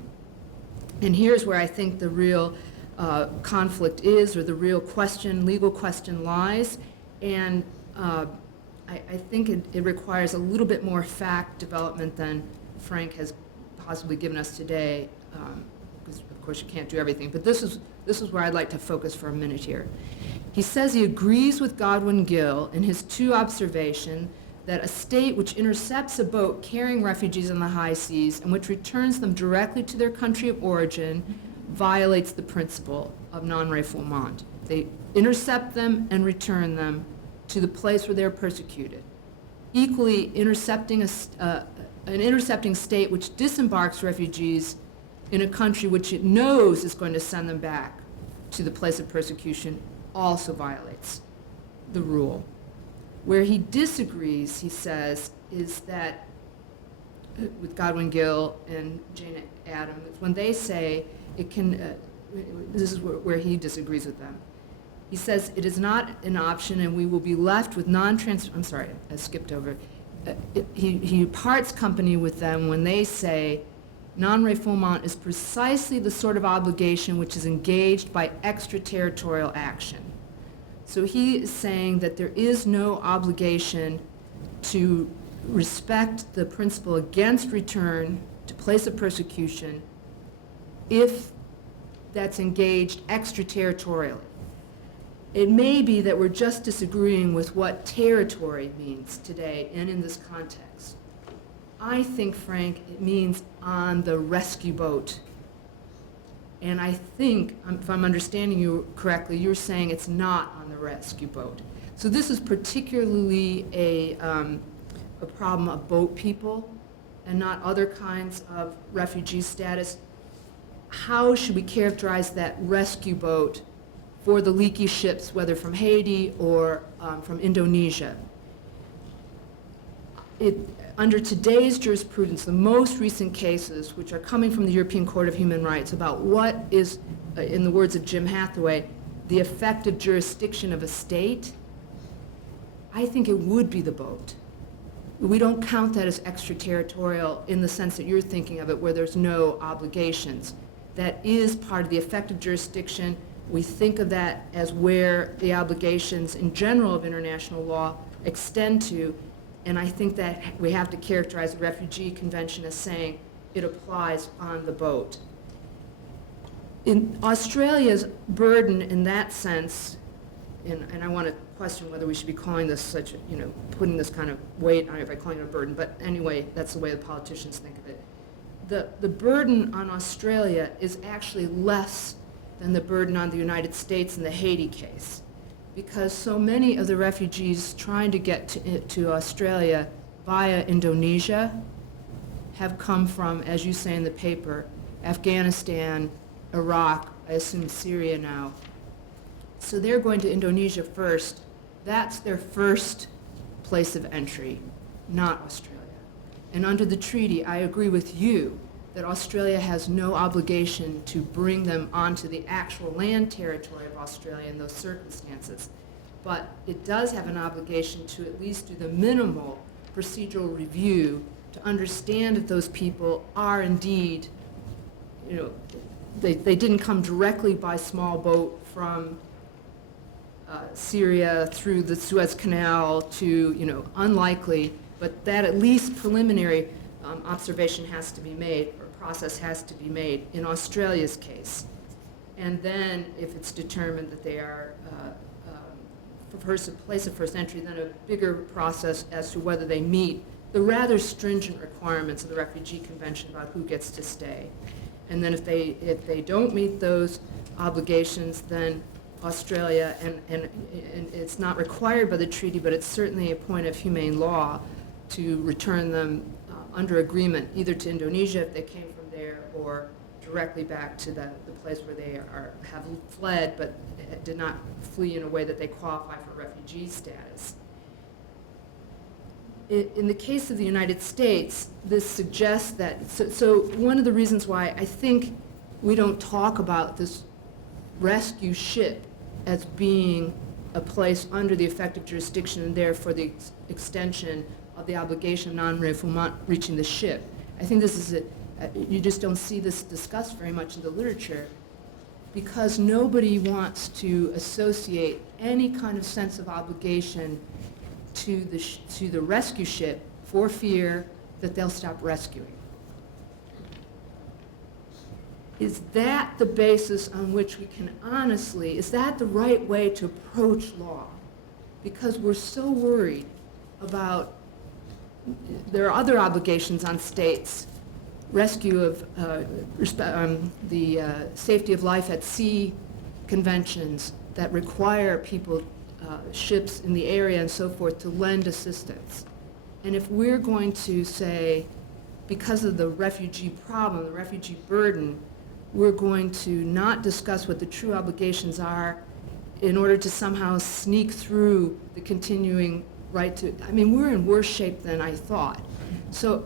And here's where I think the real conflict is, or the real question, legal question lies. And I think it requires a little bit more fact development than Frank has possibly given us today, because of course you can't do everything. But this is where I'd like to focus for a minute here. He says he agrees with Godwin Gill in his two observations that a state which intercepts a boat carrying refugees on the high seas and which returns them directly to their country of origin violates the principle of non-refoulement. They intercept them and return them to the place where they're persecuted. Equally, an intercepting state which disembarks refugees in a country which it knows is going to send them back to the place of persecution also violates the rule. Where he disagrees, he says, is that with Godwin Gill and Jane Addams, when they say it can, this is where he disagrees with them. He says it is not an option and we will be left with I'm sorry, I skipped over. He parts company with them when they say non-refoulement is precisely the sort of obligation which is engaged by extraterritorial action. So he is saying that there is no obligation to respect the principle against return to place of persecution if that's engaged extraterritorially. It may be that we're just disagreeing with what territory means today and in this context. I think, Frank, it means on the rescue boat. And I think, if I'm understanding you correctly, you're saying it's not on the rescue boat. So this is particularly a problem of boat people and not other kinds of refugee status. How should we characterize that rescue boat for the leaky ships, whether from Haiti or from Indonesia? Under today's jurisprudence, the most recent cases, which are coming from the European Court of Human Rights, about what is, in the words of Jim Hathaway, the effective jurisdiction of a state, I think it would be the boat. We don't count that as extraterritorial in the sense that you're thinking of it, where there's no obligations. That is part of the effective jurisdiction. We think of that as where the obligations in general of international law extend to, and I think that we have to characterize the Refugee Convention as saying it applies on the boat. In Australia's burden in that sense, and I want to question whether we should be calling this such, putting this kind of weight, I don't know if I call it a burden, but anyway, that's the way the politicians think of it. The burden on Australia is actually less than the burden on the United States in the Haiti case, because so many of the refugees trying to get to Australia via Indonesia have come from, as you say in the paper, Afghanistan, Iraq, I assume Syria now. So they're going to Indonesia first. That's their first place of entry, not Australia. And under the treaty, I agree with you that Australia has no obligation to bring them onto the actual land territory of Australia in those circumstances. But it does have an obligation to at least do the minimal procedural review to understand that those people are indeed, they didn't come directly by small boat from Syria through the Suez Canal to, unlikely, but that at least preliminary observation has to be made, or process has to be made in Australia's case. And then, if it's determined that they are place of first entry, then a bigger process as to whether they meet the rather stringent requirements of the Refugee Convention about who gets to stay. And then if they don't meet those obligations, then Australia, and it's not required by the treaty, but it's certainly a point of humane law to return them under agreement, either to Indonesia if they came from there, or directly back to the place where they have fled, but did not flee in a way that they qualify for refugee status. In the case of the United States, this suggests that, so one of the reasons why I think we don't talk about this rescue ship as being a place under the effective jurisdiction and therefore the extension of the obligation of non-refoulement reaching the ship. I think this is you just don't see this discussed very much in the literature, because nobody wants to associate any kind of sense of obligation to the rescue ship for fear that they'll stop rescuing. Is that the basis on which we can honestly, is that the right way to approach law? Because we're so worried about, there are other obligations on states, rescue of the safety of life at sea conventions that require people, ships in the area and so forth, to lend assistance. And if we're going to say, because of the refugee problem, the refugee burden, we're going to not discuss what the true obligations are in order to somehow sneak through the continuing right to, I mean, we're in worse shape than I thought. So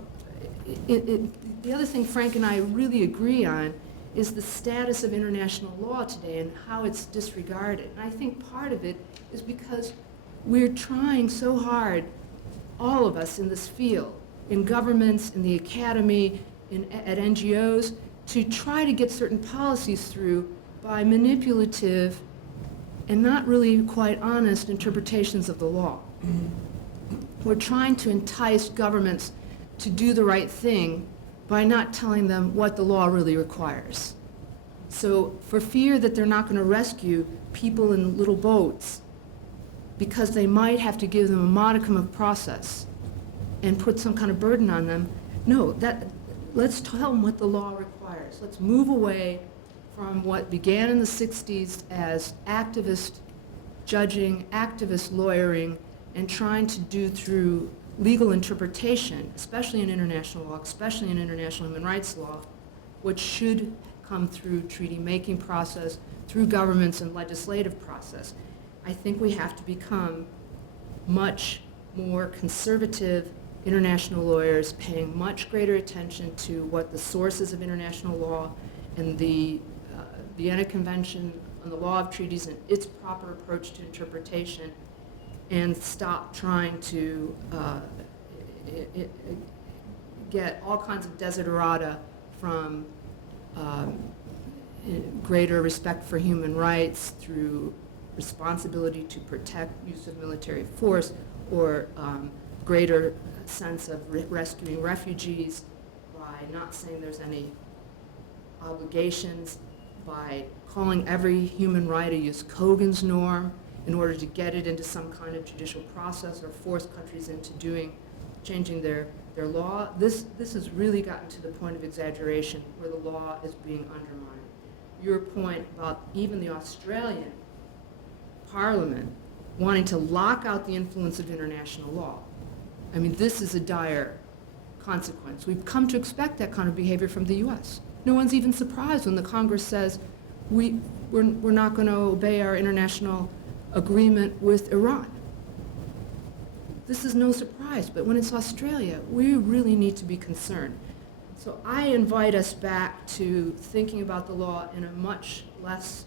the other thing Frank and I really agree on is the status of international law today and how it's disregarded. And I think part of it is because we're trying so hard, all of us in this field, in governments, in the academy, at NGOs, to try to get certain policies through by manipulative and not really quite honest interpretations of the law. We're trying to entice governments to do the right thing by not telling them what the law really requires. So for fear that they're not going to rescue people in little boats because they might have to give them a modicum of process and put some kind of burden on them, no, let's tell them what the law requires. Let's move away from what began in the 60s as activist judging, activist lawyering, and trying to do through legal interpretation, especially in international law, especially in international human rights law, what should come through treaty-making process, through governments and legislative process. I think we have to become much more conservative international lawyers, paying much greater attention to what the sources of international law and the Vienna Convention on the Law of Treaties and its proper approach to interpretation, and stop trying to get all kinds of desiderata from greater respect for human rights through responsibility to protect use of military force, or greater sense of rescuing refugees by not saying there's any obligations, by calling every human right a jus cogens norm in order to get it into some kind of judicial process or force countries into changing their law. This has really gotten to the point of exaggeration where the law is being undermined. Your point about even the Australian Parliament wanting to lock out the influence of international law. I mean, this is a dire consequence. We've come to expect that kind of behavior from the U.S. No one's even surprised when the Congress says we're not going to obey our international agreement with Iran. This is no surprise, but when it's Australia, we really need to be concerned. So I invite us back to thinking about the law in a much less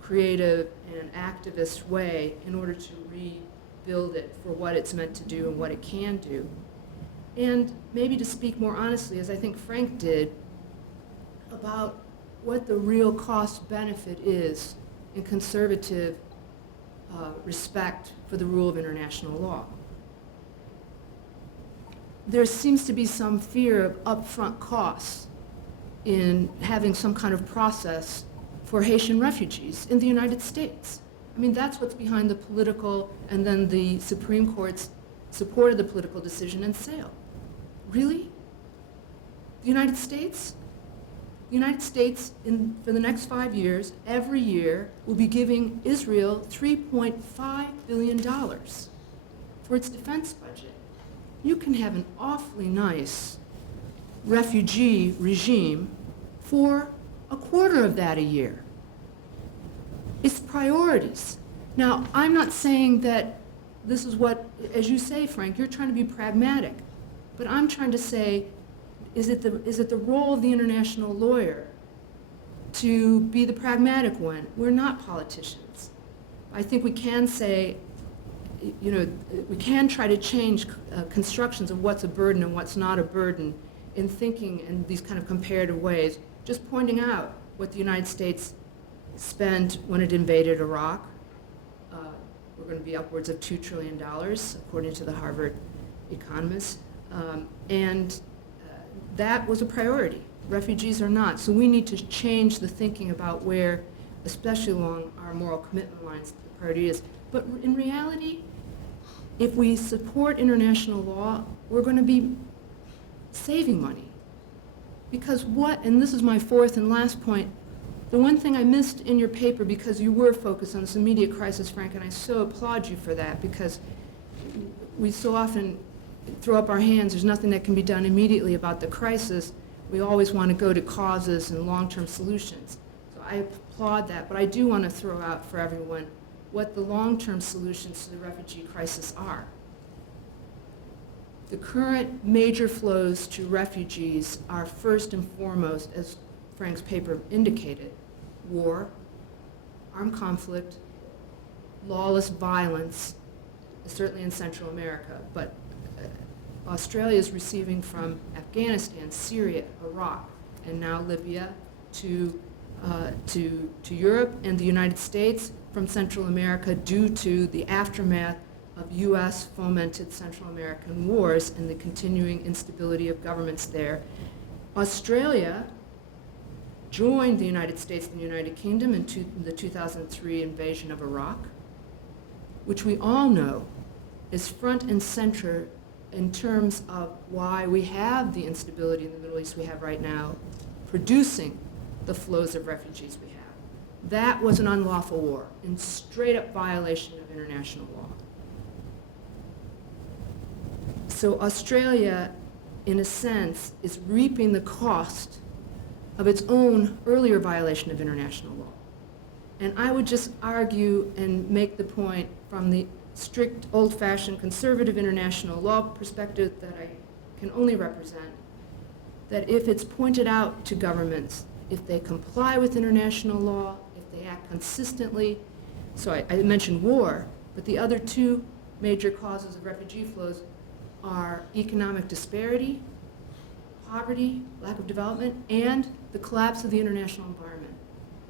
creative and activist way in order to rebuild it for what it's meant to do and what it can do. And maybe to speak more honestly, as I think Frank did, about what the real cost-benefit is in conservative respect for the rule of international law. There seems to be some fear of upfront costs in having some kind of process for Haitian refugees in the United States. I mean, that's what's behind the political, and then the Supreme Court's supported the political decision and sale. Really? The United States? The United States, for the next 5 years, every year, will be giving Israel $3.5 billion for its defense budget. You can have an awfully nice refugee regime for a quarter of that a year. It's priorities. Now, I'm not saying that this is what, as you say, Frank, you're trying to be pragmatic, but I'm trying to say, is it the role of the international lawyer to be the pragmatic one? We're not politicians. I think we can say, you know, we can try to change constructions of what's a burden and what's not a burden in thinking in these kind of comparative ways. Just pointing out what the United States spent when it invaded Iraq. We're going to be upwards of $2 trillion, according to the Harvard economists. That was a priority. Refugees are not. So we need to change the thinking about where, especially along our moral commitment lines, the priority is. But in reality, if we support international law, we're going to be saving money. Because and this is my fourth and last point, the one thing I missed in your paper, because you were focused on this immediate crisis, Frank, and I so applaud you for that, because we so often throw up our hands, there's nothing that can be done immediately about the crisis. We always want to go to causes and long-term solutions. So I applaud that, but I do want to throw out for everyone what the long-term solutions to the refugee crisis are. The current major flows to refugees are first and foremost, as Frank's paper indicated, war, armed conflict, lawless violence, certainly in Central America, but Australia is receiving from Afghanistan, Syria, Iraq, and now Libya to Europe and the United States from Central America due to the aftermath of U.S. fomented Central American wars and the continuing instability of governments there. Australia joined the United States and the United Kingdom in the 2003 invasion of Iraq, which we all know is front and center in terms of why we have the instability in the Middle East we have right now, producing the flows of refugees we have. That was an unlawful war in straight up violation of international law. So Australia, in a sense, is reaping the cost of its own earlier violation of international law. And I would just argue and make the point from the strict, old-fashioned, conservative international law perspective that I can only represent, that if it's pointed out to governments, if they comply with international law, if they act consistently, so I mentioned war, but the other two major causes of refugee flows are economic disparity, poverty, lack of development, and the collapse of the international environment,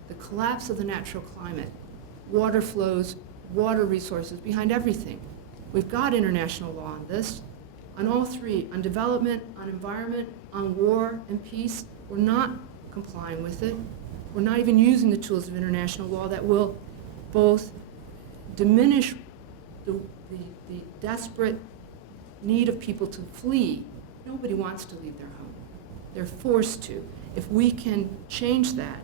the collapse of the natural climate, water flows, water resources, behind everything. We've got international law on this, on all three, on development, on environment, on war and peace. We're not complying with it. We're not even using the tools of international law that will both diminish the desperate need of people to flee. Nobody wants to leave their home. They're forced to. If we can change that,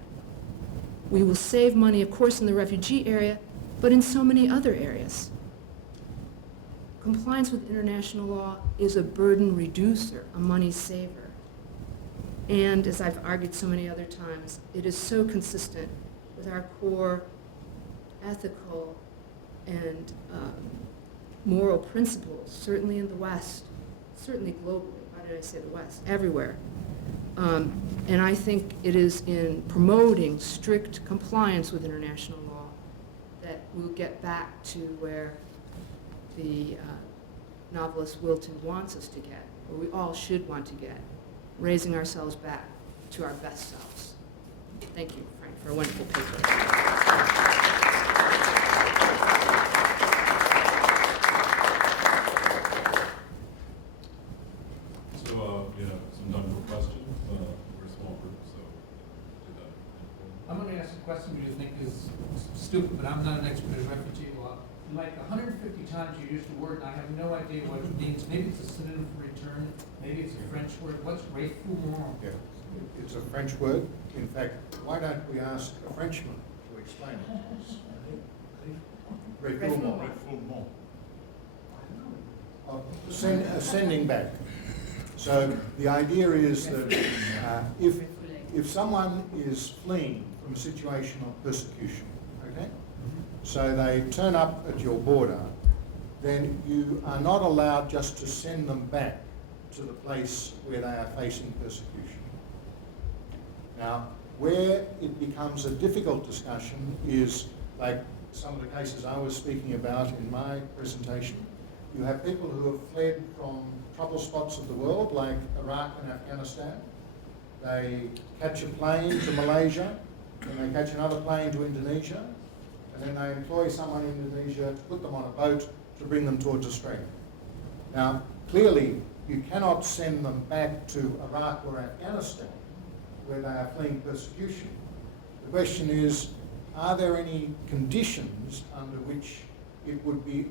we will save money, of course, in the refugee area, but in so many other areas. Compliance with international law is a burden reducer, a money saver. And as I've argued so many other times, it is so consistent with our core ethical and moral principles, certainly in the West, certainly globally. Why did I say the West? Everywhere. And I think it is in promoting strict compliance with international law that we'll get back to where the novelist Wilton wants us to get, where we all should want to get, raising ourselves back to our best selves. Thank you, Frank, for a wonderful paper. So, some time for questions. We're a small group, so the refugee law. Like 150 times you used the word, and I have no idea what it means. Maybe it's a synonym for return. Maybe it's a French word. What's refoulement? Yeah, it's a French word. In fact, why don't we ask a Frenchman to explain it? Refoulement. Sending back. So the idea is that if someone is fleeing from a situation of persecution, okay, so they turn up at your border, then you are not allowed just to send them back to the place where they are facing persecution. Now, where it becomes a difficult discussion is like some of the cases I was speaking about in my presentation. You have people who have fled from trouble spots of the world, like Iraq and Afghanistan. They catch a plane to Malaysia, then they catch another plane to Indonesia, and then they employ someone in Indonesia to put them on a boat to bring them towards Australia. Now, clearly, you cannot send them back to Iraq or Afghanistan, where they are fleeing persecution. The question is, are there any conditions under which it would be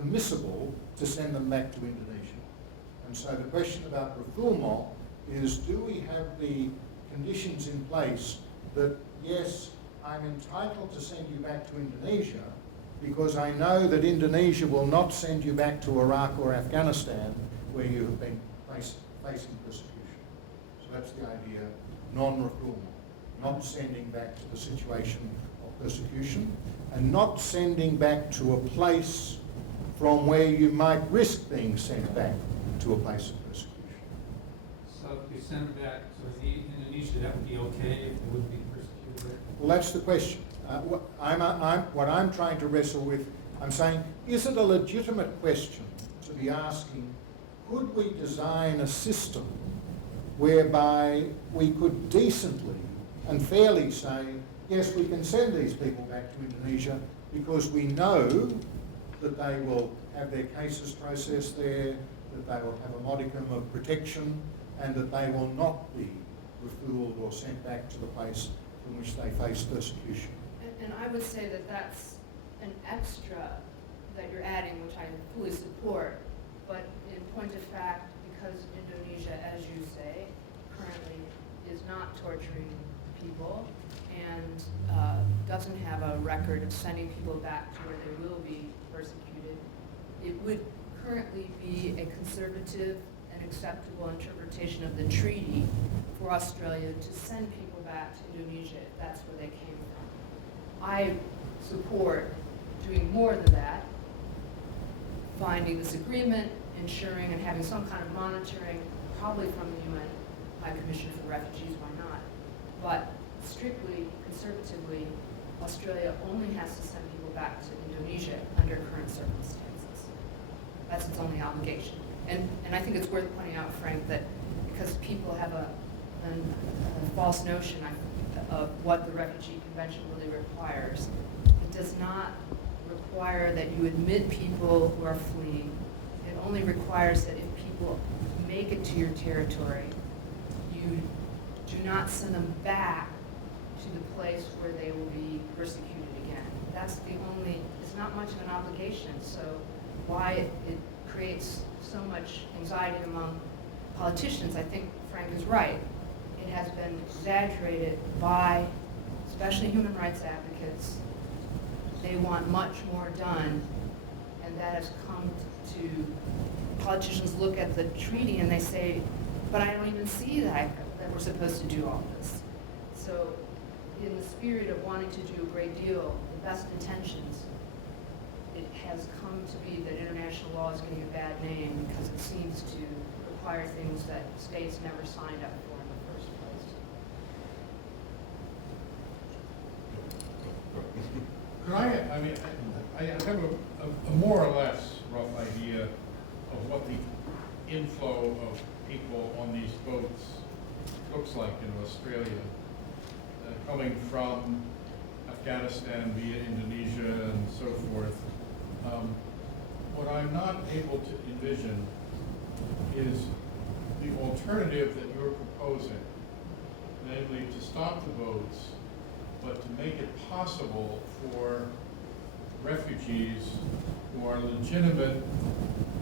permissible to send them back to Indonesia? And so the question about refoulement is, do we have the conditions in place that, yes, I'm entitled to send you back to Indonesia because I know that Indonesia will not send you back to Iraq or Afghanistan where you have been facing persecution. So that's the idea, non-refoulement, not sending back to the situation of persecution and not sending back to a place from where you might risk being sent back to a place of persecution. So if you send them back to Indonesia, that would be okay if they wouldn't be persecuted there? Well, that's the question. What I'm trying to wrestle with, I'm saying, is it a legitimate question to be asking, could we design a system whereby we could decently and fairly say, yes, we can send these people back to Indonesia because we know that they will have their cases processed there, that they will have a modicum of protection, and that they will not be refooled or sent back to the place from which they face persecution. And I would say that that's an extra that you're adding, which I fully support. But in point of fact, because Indonesia, as you say, currently is not torturing people and doesn't have a record of sending people back to where they will be persecuted, it would currently be a conservative and acceptable interpretation of the treaty for Australia to send people back to Indonesia if that's where they came from. I support doing more than that, finding this agreement, ensuring and having some kind of monitoring, probably from the UN High Commissioner for Refugees, why not? But strictly, conservatively, Australia only has to send people back to Indonesia under current circumstances. That's its only obligation. And I think it's worth pointing out, Frank, that because people have a false notion of what the Refugee Convention really requires, it does not require that you admit people who are fleeing. It only requires that if people make it to your territory, you do not send them back to the place where they will be persecuted again. That's the only, it's not much of an obligation, so why it creates so much anxiety among politicians, I think Frank is right. It has been exaggerated by, especially human rights advocates. They want much more done, and that has come to, politicians look at the treaty and they say, but I don't even see that we're supposed to do all this. So in the spirit of wanting to do a great deal, the best intentions, it has come to be that international law is getting a bad name because it seems to require things that states never signed up for in the first place. Could I have a more or less rough idea of what the inflow of people on these boats looks like in Australia, coming from Afghanistan via Indonesia and so forth. What I'm not able to envision is the alternative that you're proposing, namely to stop the boats, but to make it possible for refugees who are legitimate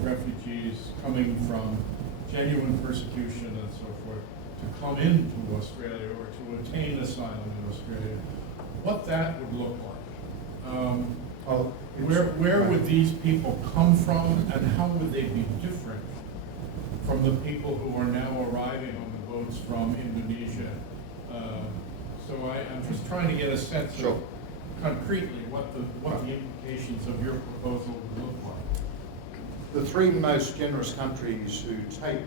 refugees coming from genuine persecution and so forth to come into Australia or to obtain asylum in Australia, what that would look like. Well, Where would these people come from, and how would they be different from the people who are now arriving on the boats from Indonesia? So I'm just trying to get a sense Sure. of concretely what the implications of your proposal would look like. The three most generous countries who take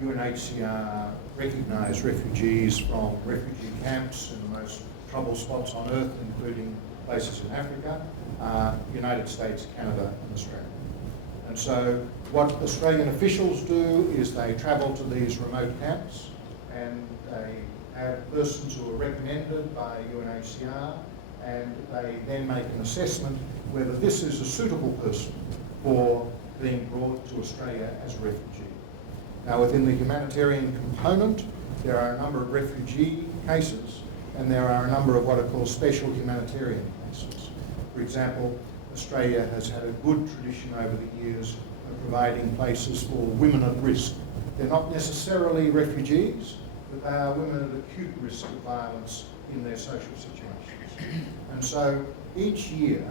UNHCR recognised refugees from refugee camps in the most troubled spots on earth, including places in Africa, are United States, Canada and Australia. And so what Australian officials do is they travel to these remote camps and they have persons who are recommended by UNHCR, and they then make an assessment whether this is a suitable person for being brought to Australia as a refugee. Now, within the humanitarian component, there are a number of refugee cases, and there are a number of what are called special humanitarian cases. For example, Australia has had a good tradition over the years of providing places for women at risk. They're not necessarily refugees, but they are women at acute risk of violence in their social situations. And so each year,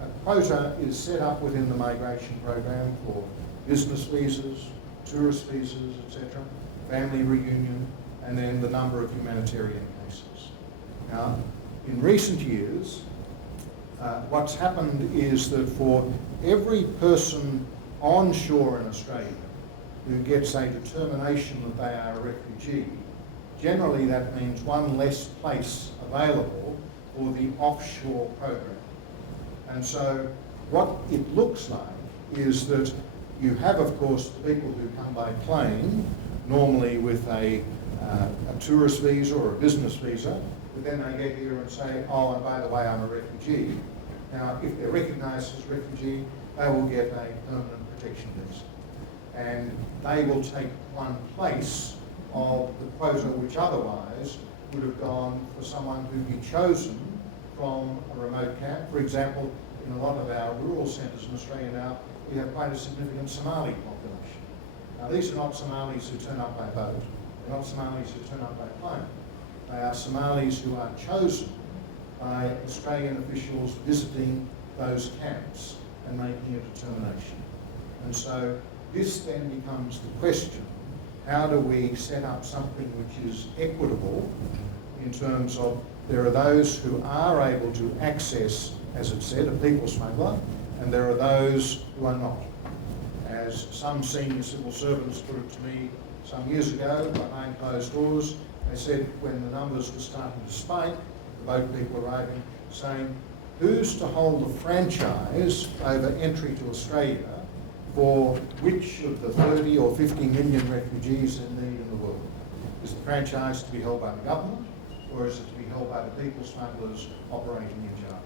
a quota is set up within the migration program for business visas, tourist visas, etc., family reunion, and then the number of humanitarian cases. Now, in recent years, what's happened is that for every person onshore in Australia who gets a determination that they are a refugee, generally that means one less place available for the offshore program. And so what it looks like is that you have, of course, the people who come by plane, normally with a tourist visa or a business visa, but then they get here and say, oh, and by the way, I'm a refugee. Now, if they're recognised as a refugee, they will get a permanent protection visa. And they will take one place of the quota which otherwise would have gone for someone who'd be chosen from a remote camp. For example, in a lot of our rural centres in Australia now, we have quite a significant Somali population. Now, these are not Somalis who turn up by boat. They're not Somalis who turn up by plane. They are Somalis who are chosen by Australian officials visiting those camps and making a determination. And so this then becomes the question, how do we set up something which is equitable in terms of there are those who are able to access, as it said, a people smuggler, and there are those who are not. As some senior civil servants put it to me some years ago, behind closed doors, they said when the numbers were starting to spike, the boat people arriving, saying, who's to hold the franchise over entry to Australia for which of the 30 or 50 million refugees in need in the world? Is the franchise to be held by the government, or is it to be held by the people smugglers operating in Java?